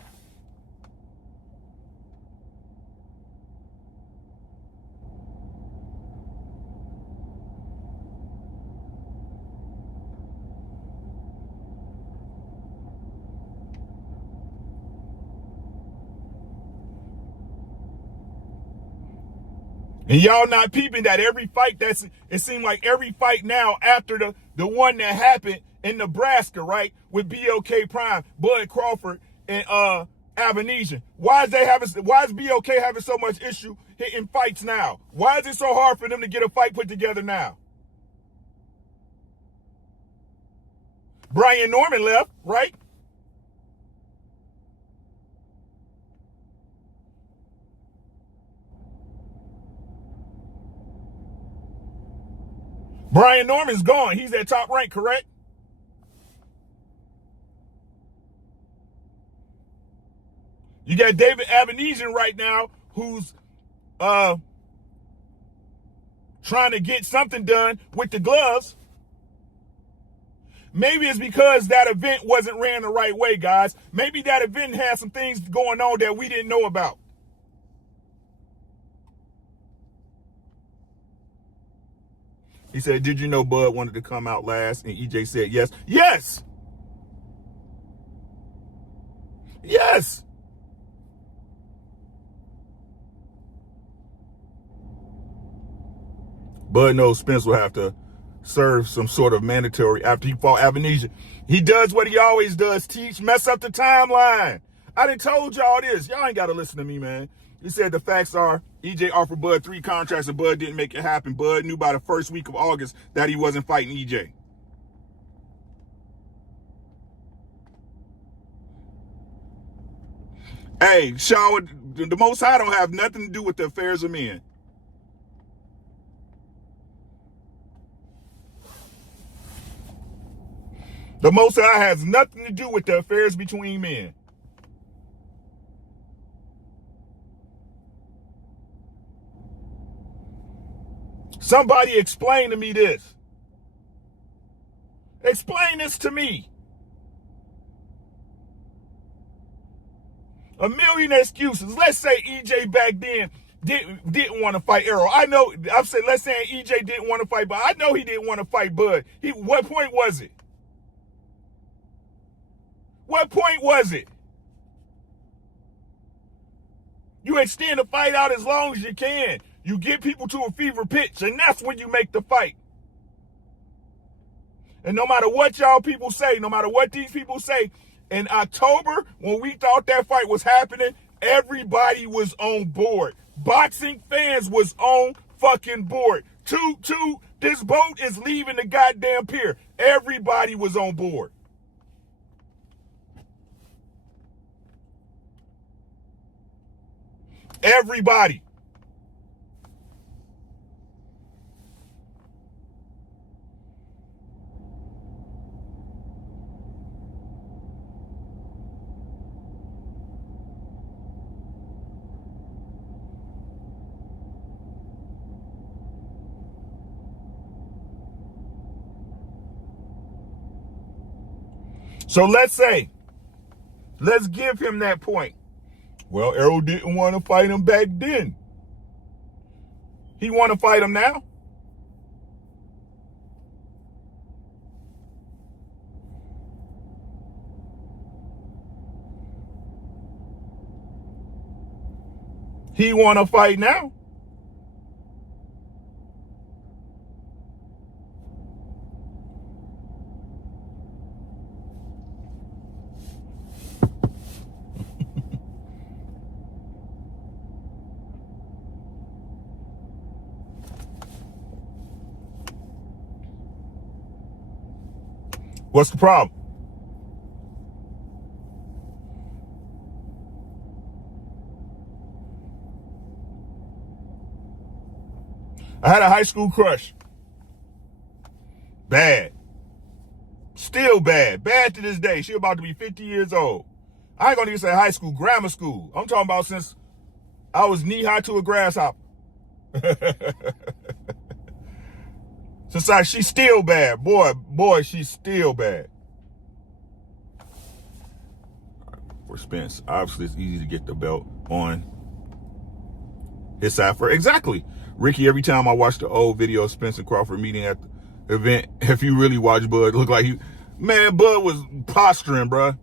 And y'all not peeping that every fight it seemed like every fight now after the one that happened in Nebraska, right? With BOK Prime, Bud Crawford, and Avanesian. Why is BOK having so much issue hitting fights now? Why is it so hard for them to get a fight put together now? Brian Norman left, right? Brian Norman's gone. He's at top rank, correct? You got David Avanesian right now, who's trying to get something done with the gloves. Maybe it's because that event wasn't ran the right way, guys. Maybe that event had some things going on that we didn't know about. He said, did you know Bud wanted to come out last? And EJ said, yes. Yes! Yes! Bud knows Spence will have to serve some sort of mandatory after he fought Avanesian. He does what he always does, teach, mess up the timeline. I done told y'all this. Y'all ain't got to listen to me, man. He said the facts are EJ offered Bud 3 contracts and Bud didn't make it happen. Bud knew by the first week of August that he wasn't fighting EJ. Hey, Shaw, the Most High don't have nothing to do with the affairs of men. The Most High has nothing to do with the affairs between men. Somebody explain to me this. Explain this to me. A million excuses. Let's say EJ back then didn't want to fight Errol. I know, let's say EJ didn't want to fight, but I know he didn't want to fight Bud. What point was it? What point was it? You extend the fight out as long as you can. You get people to a fever pitch, and that's when you make the fight. And no matter what y'all people say, no matter what these people say, in October, when we thought that fight was happening, everybody was on board. Boxing fans was on fucking board. Two This boat is leaving the goddamn pier. Everybody was on board. Everybody. So let's give him that point. Well, Errol didn't want to fight him back then. He want to fight him now? He want to fight now? What's the problem? I had a high school crush. Bad. Still bad. Bad to this day. She about to be 50 years old. I ain't gonna even say high school, grammar school. I'm talking about since I was knee-high to a grasshopper. She's still bad. Boy, she's still bad. For Spence, obviously it's easy to get the belt on his side for exactly. Ricky, every time I watch the old video of Spence and Crawford meeting at the event, if you really watch Bud, look like Bud was posturing, bruh.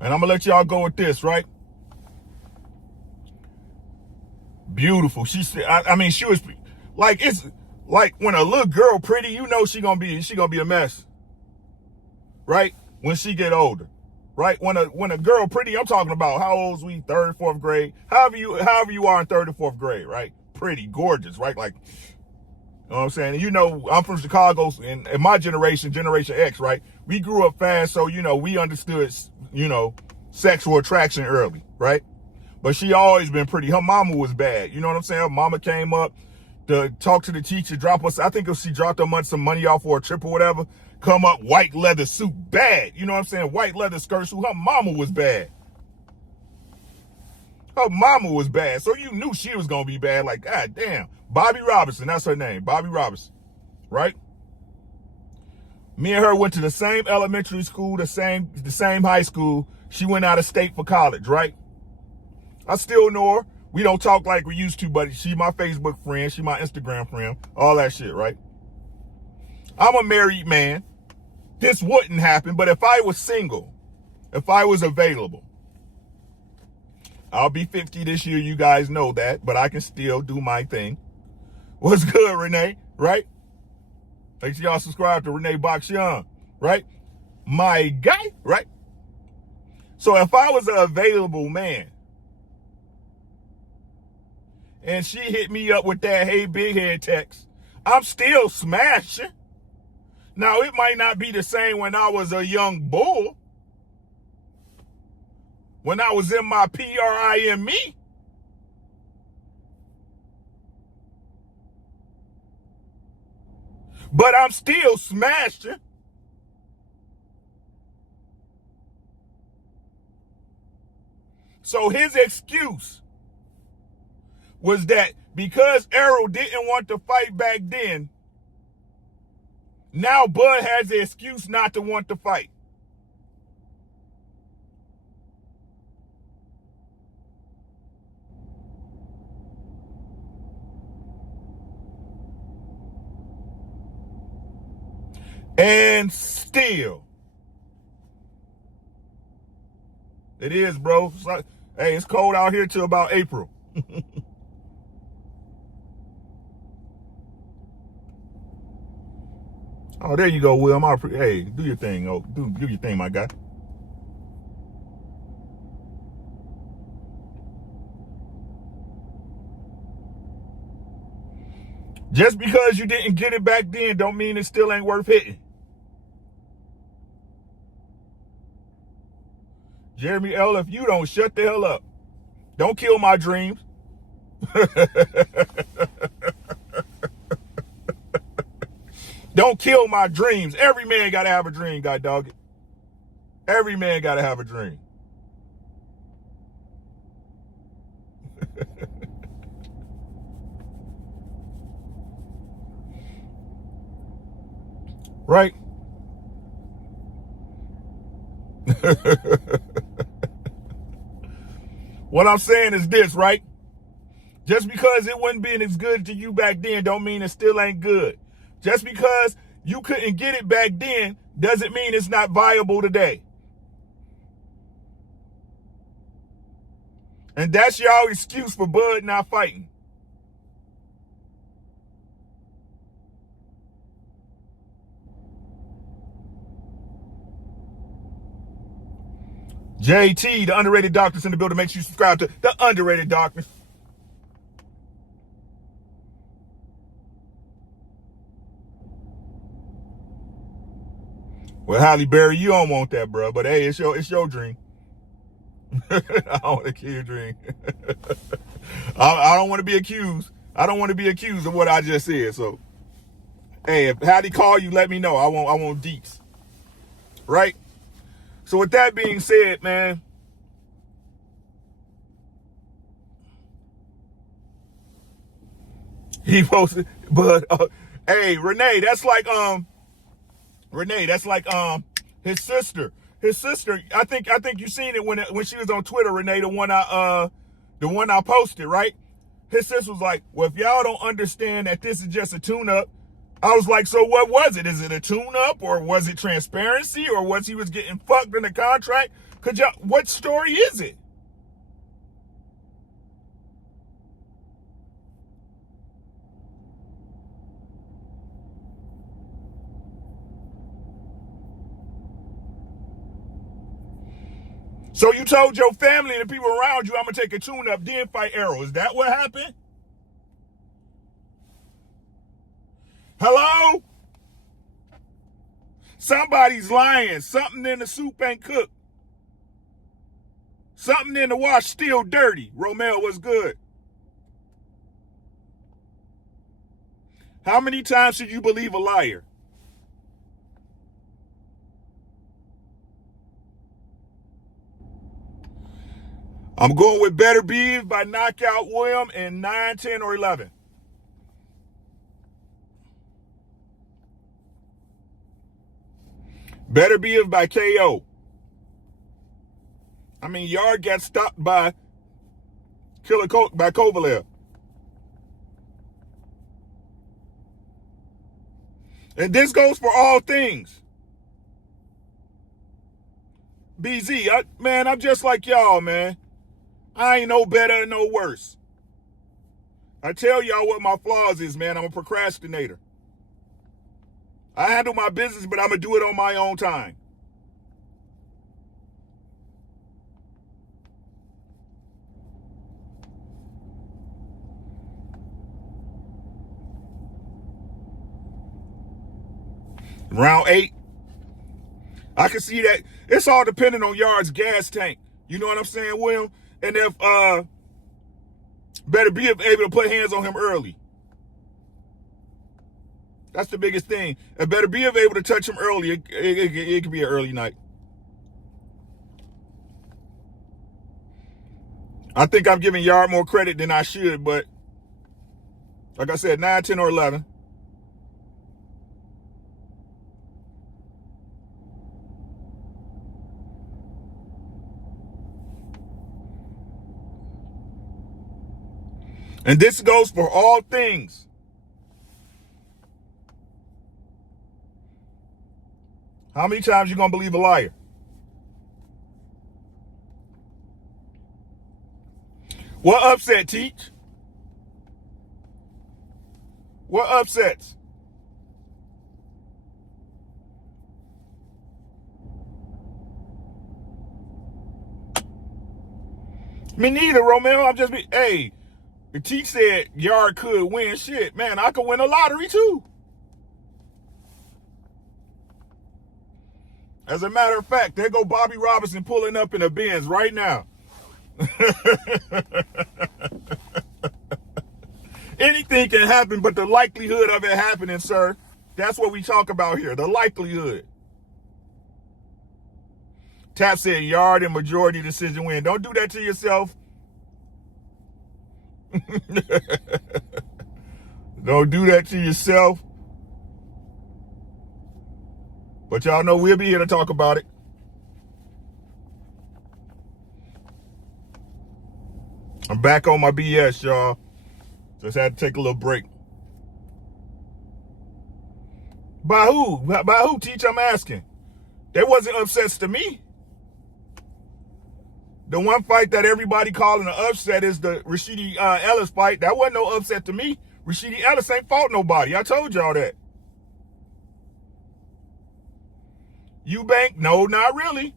And I'm gonna let y'all go with this, right? Beautiful. She was like, it's like when a little girl pretty, you know she gonna be a mess, right? When she get older, right? When a girl pretty, I'm talking about how old is we? 3rd, 4th grade, however you are in 3rd or 4th grade, right? Pretty, gorgeous, right? Like, you know what I'm saying? And you know, I'm from Chicago, and in my generation, Generation X, right? We grew up fast, so you know we understood, you know, sexual attraction early, right? But she always been pretty. Her mama was bad. You know what I'm saying? Her mama came up to talk to the teacher, drop us. I think if she dropped her some money off for a trip or whatever, come up, white leather suit, bad. You know what I'm saying? White leather skirt suit. Her mama was bad. Her mama was bad. So you knew she was going to be bad. Like, God damn. Bobby Robinson, that's her name. Bobby Robinson, right? Me and her went to the same elementary school, the same high school. She went out of state for college, right? I still know her. We don't talk like we used to, but she my Facebook friend. She my Instagram friend. All that shit, right? I'm a married man. This wouldn't happen, but if I was single, if I was available, I'll be 50 this year. You guys know that, but I can still do my thing. What's good, Renee? Right? Make sure y'all subscribe to Renee Box Young, right? My guy, right? So if I was an available man, and she hit me up with that "Hey Big Head" text, I'm still smashing. Now, it might not be the same when I was a young bull, when I was in my prime, but I'm still smashing. So his excuse was that because Errol didn't want to fight back then, now Bud has the excuse not to want to fight. And still, it is, bro. It's like, hey, it's cold out here till about April. Oh, there you go, Will. Hey, do your thing. Oh, do your thing, my guy. Just because you didn't get it back then don't mean it still ain't worth hitting. Jeremy L., if you don't shut the hell up. Don't kill my dreams. Don't kill my dreams. Every man got to have a dream, God dog it. Every man got to have a dream. Right? What I'm saying is this, right? Just because it wasn't being as good to you back then don't mean it still ain't good. Just because you couldn't get it back then doesn't mean it's not viable today. And that's y'all excuse for Bud not fighting. JT, the underrated doctors in the building. Make sure you subscribe to the underrated doctors. Well, Halle Berry, you don't want that, bro. But hey, it's your dream. I don't want to kill your dream. I don't want to be accused. I don't want to be accused of what I just said. So, hey, if Halle call you, let me know. I want deets. Right? So with that being said, man, he posted, but hey, Renee, that's like his sister. His sister, I think you seen it when she was on Twitter, Renee, the one I posted, right? His sister was like, well, if y'all don't understand that this is just a tune-up, I was like, so what was it? Is it a tune-up, or was it transparency, or was he was getting fucked in the contract? What story is it? So you told your family and the people around you, I'm gonna take a tune-up, then fight Arrow. Is that what happened? Hello? Somebody's lying. Something in the soup ain't cooked. Something in the wash still dirty. Romel, what's good? How many times should you believe a liar? I'm going with Beterbiev by knockout William in 9, 10, or 11. Beterbiev by KO. I mean, Yarde got stopped by Kovalev. And this goes for all things. BZ, I'm just like y'all, man. I ain't no better and no worse. I tell y'all what my flaws is, man. I'm a procrastinator. I handle my business, but I'm going to do it on my own time. Round 8. I can see that. It's all dependent on Yarde's gas tank. You know what I'm saying, William? And if Beterbiev able to put hands on him early. That's the biggest thing. If Beterbiev able to touch him early, it could be an early night. I think I'm giving Yarde more credit than I should, but like I said, 9, 10, or 11. And this goes for all things. How many times you gonna believe a liar? What upset, Teach? What upsets? Me neither, Romeo. Hey, The T said Yarde could win. Shit, man, I could win a lottery too. As a matter of fact, there go Bobby Robinson pulling up in a Benz right now. Anything can happen, but the likelihood of it happening, sir. That's what we talk about here, the likelihood. Tap said Yarde and majority decision win. Don't do that to yourself. Don't do that to yourself. But y'all know we'll be here to talk about it. I'm back on my BS, y'all. Just had to take a little break. By who? By who, Teach? I'm asking. There wasn't upsets to me. The one fight that everybody calling an upset is the Rashidi Ellis fight. That wasn't no upset to me. Rashidi Ellis ain't fought nobody. I told y'all that. Eubank? No, not really.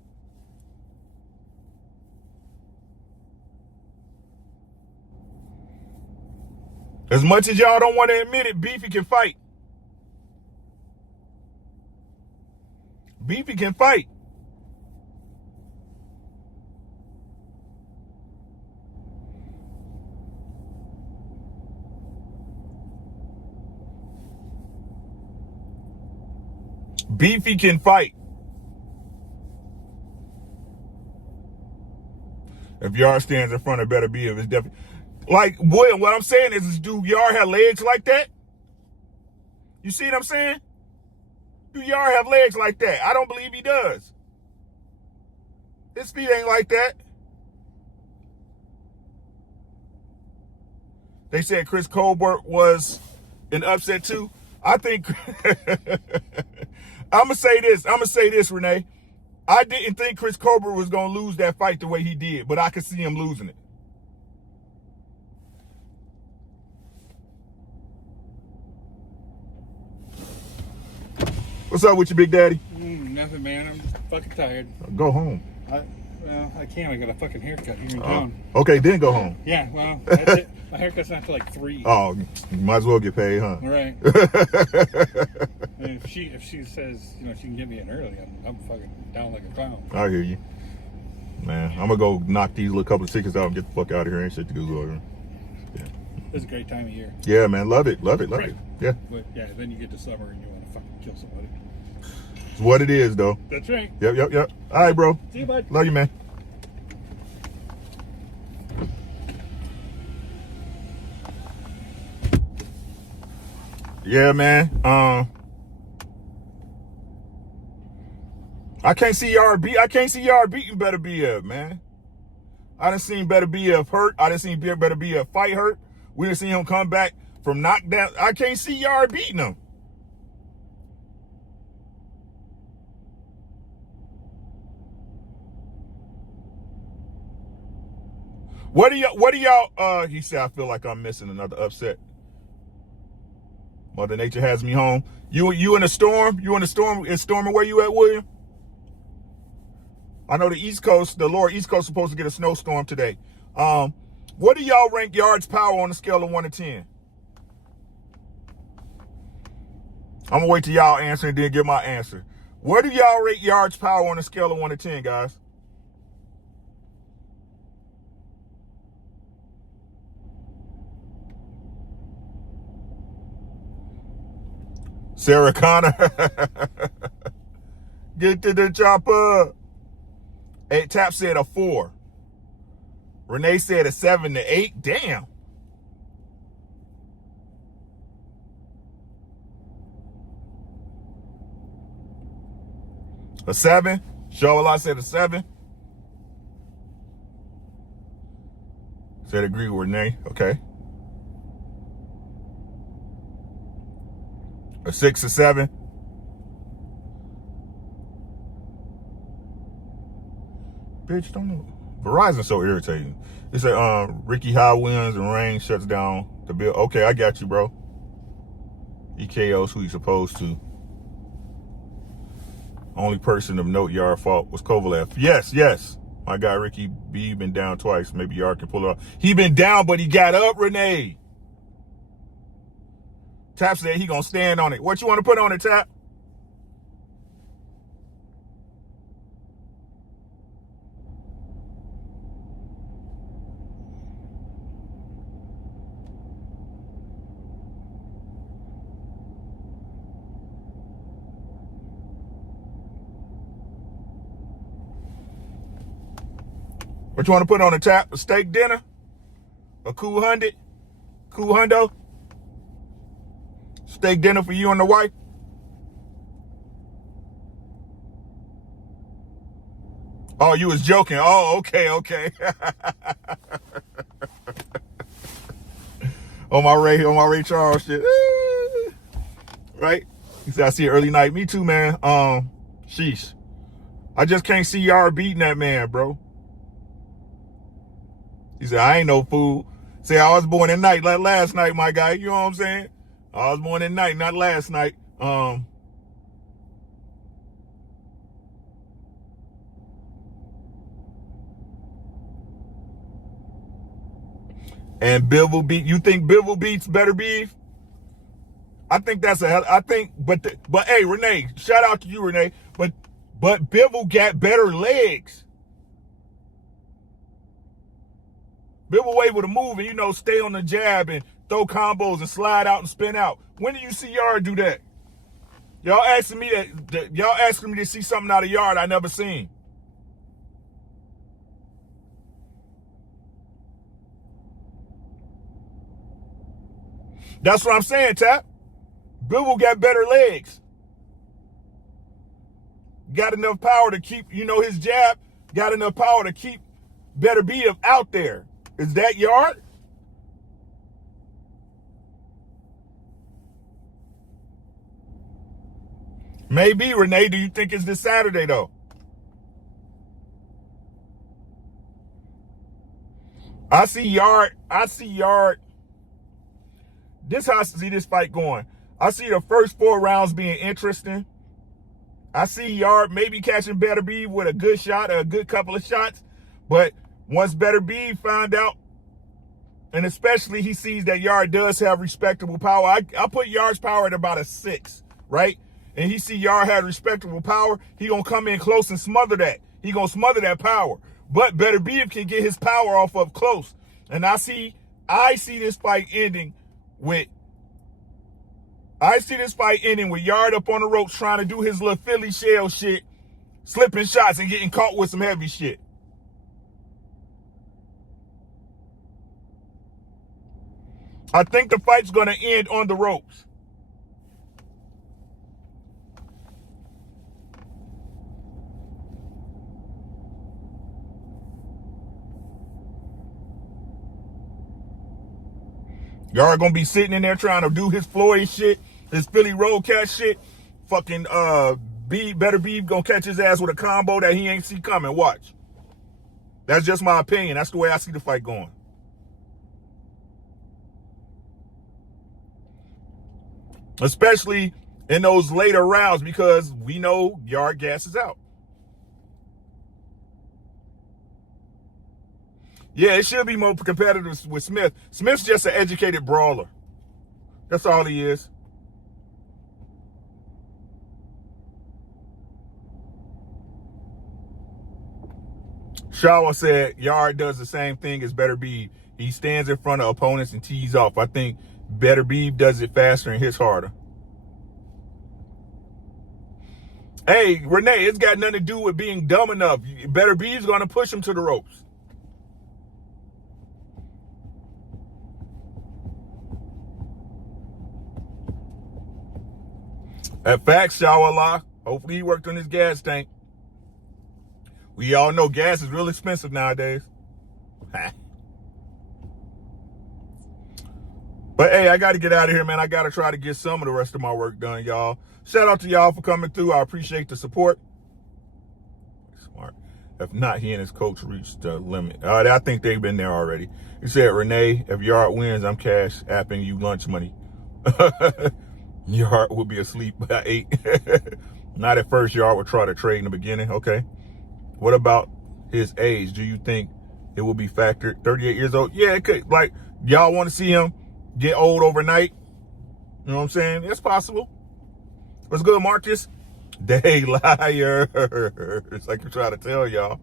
As much as y'all don't want to admit it, Beefy can fight. Beefy can fight. Beefy can fight. If Yarde stands in front of Beterbiev, it's definitely... Like, boy, what I'm saying is, do Yarde have legs like that? You see what I'm saying? Do Yarde have legs like that? I don't believe he does. His feet ain't like that. They said Chris Colbert was an upset too. I think... I'm going to say this, Renee. I didn't think Chris Colbert was going to lose that fight the way he did, but I could see him losing it. What's up with you, Big Daddy? Nothing, man. I'm just fucking tired. Go home. I can't. I got a fucking haircut here in town. Okay, then go home. Yeah, well, that's it. My haircut's not till like 3. Oh, you might as well get paid, huh? Right. And if she says, she can get me in early, I'm fucking down like a clown. I hear you. Man, I'm gonna go knock these little couple of tickets out and get the fuck out of here. Ain't shit to do over. Yeah. It's a great time of year. Yeah, man. Love it. Love it. Love it. Yeah. But yeah, then you get to summer and you want to fucking kill somebody. It's what it is, though. That's right. Yep. All right, bro. See you, bud. Love you, man. Yeah, man. I can't see Yarde beating Beterbiev, man. I done seen Beterbiev hurt. I done seen Beterbiev fight hurt. We done seen him come back from knockdown. I can't see Yarde beating him. What do y'all, he said, I feel like I'm missing another upset. Mother Nature has me home. You in a storm? You in a storm? Is storming where you at, William? I know the East Coast, the lower East Coast, is supposed to get a snowstorm today. What do y'all rank Yarde's power on a scale of 1 to 10? I'm gonna wait till y'all answer and then give my answer. Where do y'all rate Yarde's power on a scale of 1 to 10, guys? Sarah Connor. Get to the chopper. Hey, Tap said a 4. Renee said a 7 to 8. Damn. A 7. Shawala said a 7. Said agree with Renee. Okay. A 6 or 7. Bitch, don't know. Verizon's so irritating. They say Ricky High winds and rain shuts down the bill. Okay, I got you, bro. EKO's who he's supposed to. Only person of note Yarde fought was Kovalev. Yes. My guy Ricky B been down twice. Maybe Yarde can pull it off. He been down, but he got up, Renee. Tap said he gonna stand on it. What you want to put on it, Tap? What you want to put on the Tap? A steak dinner? A cool hundred? Cool hundo? Steak dinner for you and the wife? Oh, you was joking. Oh, okay. on my Ray Charles shit. Right? He said, I see it early night. Me too, man. Sheesh. I just can't see Yarde beating that man, bro. He said, I ain't no fool. Say, I was born at night, like last night, my guy. You know what I'm saying? I was born at night, not last night. And Bivol beat. You think Bivol beats Beterbiev? I think that's but hey, Renee, shout out to you, Renee. But Bivol got better legs. Bivol able to move and, stay on the jab and throw combos and slide out and spin out. When do you see Yarde do that? Y'all asking me to see something out of Yarde I never seen. That's what I'm saying, Tap. Bivol got better legs. Got enough power to keep, his jab. Got enough power to keep Beterbiev out there. Is that Yarde? Maybe, Renee. Do you think it's this Saturday, though? I see Yarde. This how I see this fight going. I see the first 4 rounds being interesting. I see Yarde maybe catching Beterbiev with a good shot or a good couple of shots. But once Beterbiev find out, and especially he sees that Yarde does have respectable power, I put Yarde's power at about a 6, right? And he see Yarde has respectable power, he gonna come in close and smother that. He gonna smother that power. But Beterbiev can get his power off up close. And I see this fight ending with Yarde up on the ropes trying to do his little Philly shell shit, slipping shots and getting caught with some heavy shit. I think the fight's going to end on the ropes. Yarde gonna be sitting in there trying to do his Floyd shit, his Philly road cat shit. Fucking Beterbiev gonna catch his ass with a combo that he ain't see coming. Watch. That's just my opinion. That's the way I see the fight going. Especially in those later rounds because we know Yarde gasses out. Yeah, it should be more competitive with Smith. Smith's just an educated brawler. That's all he is. Shawa said Yarde does the same thing as Beterbiev. He stands in front of opponents and tees off. I think Beterbiev does it faster and hits harder. Hey, Renee, it's got nothing to do with being dumb enough. Beterbiev's going to push him to the ropes. At facts, Shawallah. Hopefully he worked on his gas tank. We all know gas is real expensive nowadays. But hey, I got to get out of here, man. I got to try to get some of the rest of my work done, y'all. Shout out to y'all for coming through. I appreciate the support. Smart. If not, he and his coach reached the limit. I think they've been there already. He said, Renee, if Yarde wins, I'm cash apping you lunch money. Your heart will be asleep by 8. Not at first. Yarde would try to trade in the beginning. Okay. What about his age. Do you think it will be factored? 38 years old? Yeah, it could. Like, y'all want to see him get old overnight? You know what I'm saying? It's possible. What's good, Marcus? They liars. Like you try to tell y'all.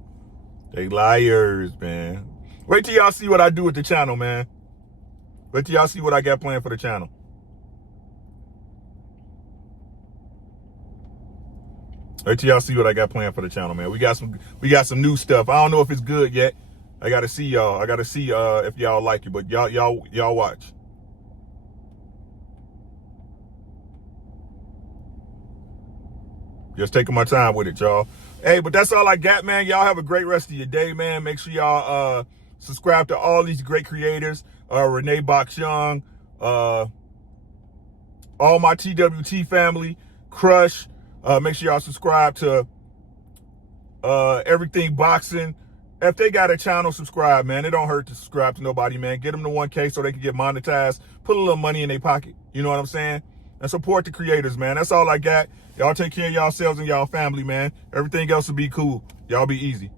They liars, man. Wait till y'all see what I do with the channel, man. Wait till y'all see what I got planned for the channel. Wait till y'all see what I got planned for the channel, man. We got some new stuff. I don't know if it's good yet. I gotta see y'all. I gotta see if y'all like it, but y'all watch. Just taking my time with it, y'all. Hey, but that's all I got, man. Y'all have a great rest of your day, man. Make sure y'all subscribe to all these great creators. Renee Box Young, all my TWT family, Crush. Make sure y'all subscribe to Everything Boxing. If they got a channel, subscribe, man. It don't hurt to subscribe to nobody, man. Get them to 1K so they can get monetized. Put a little money in their pocket. You know what I'm saying? And support the creators, man. That's all I got. Y'all take care of yourselves and y'all family, man. Everything else will be cool. Y'all be easy.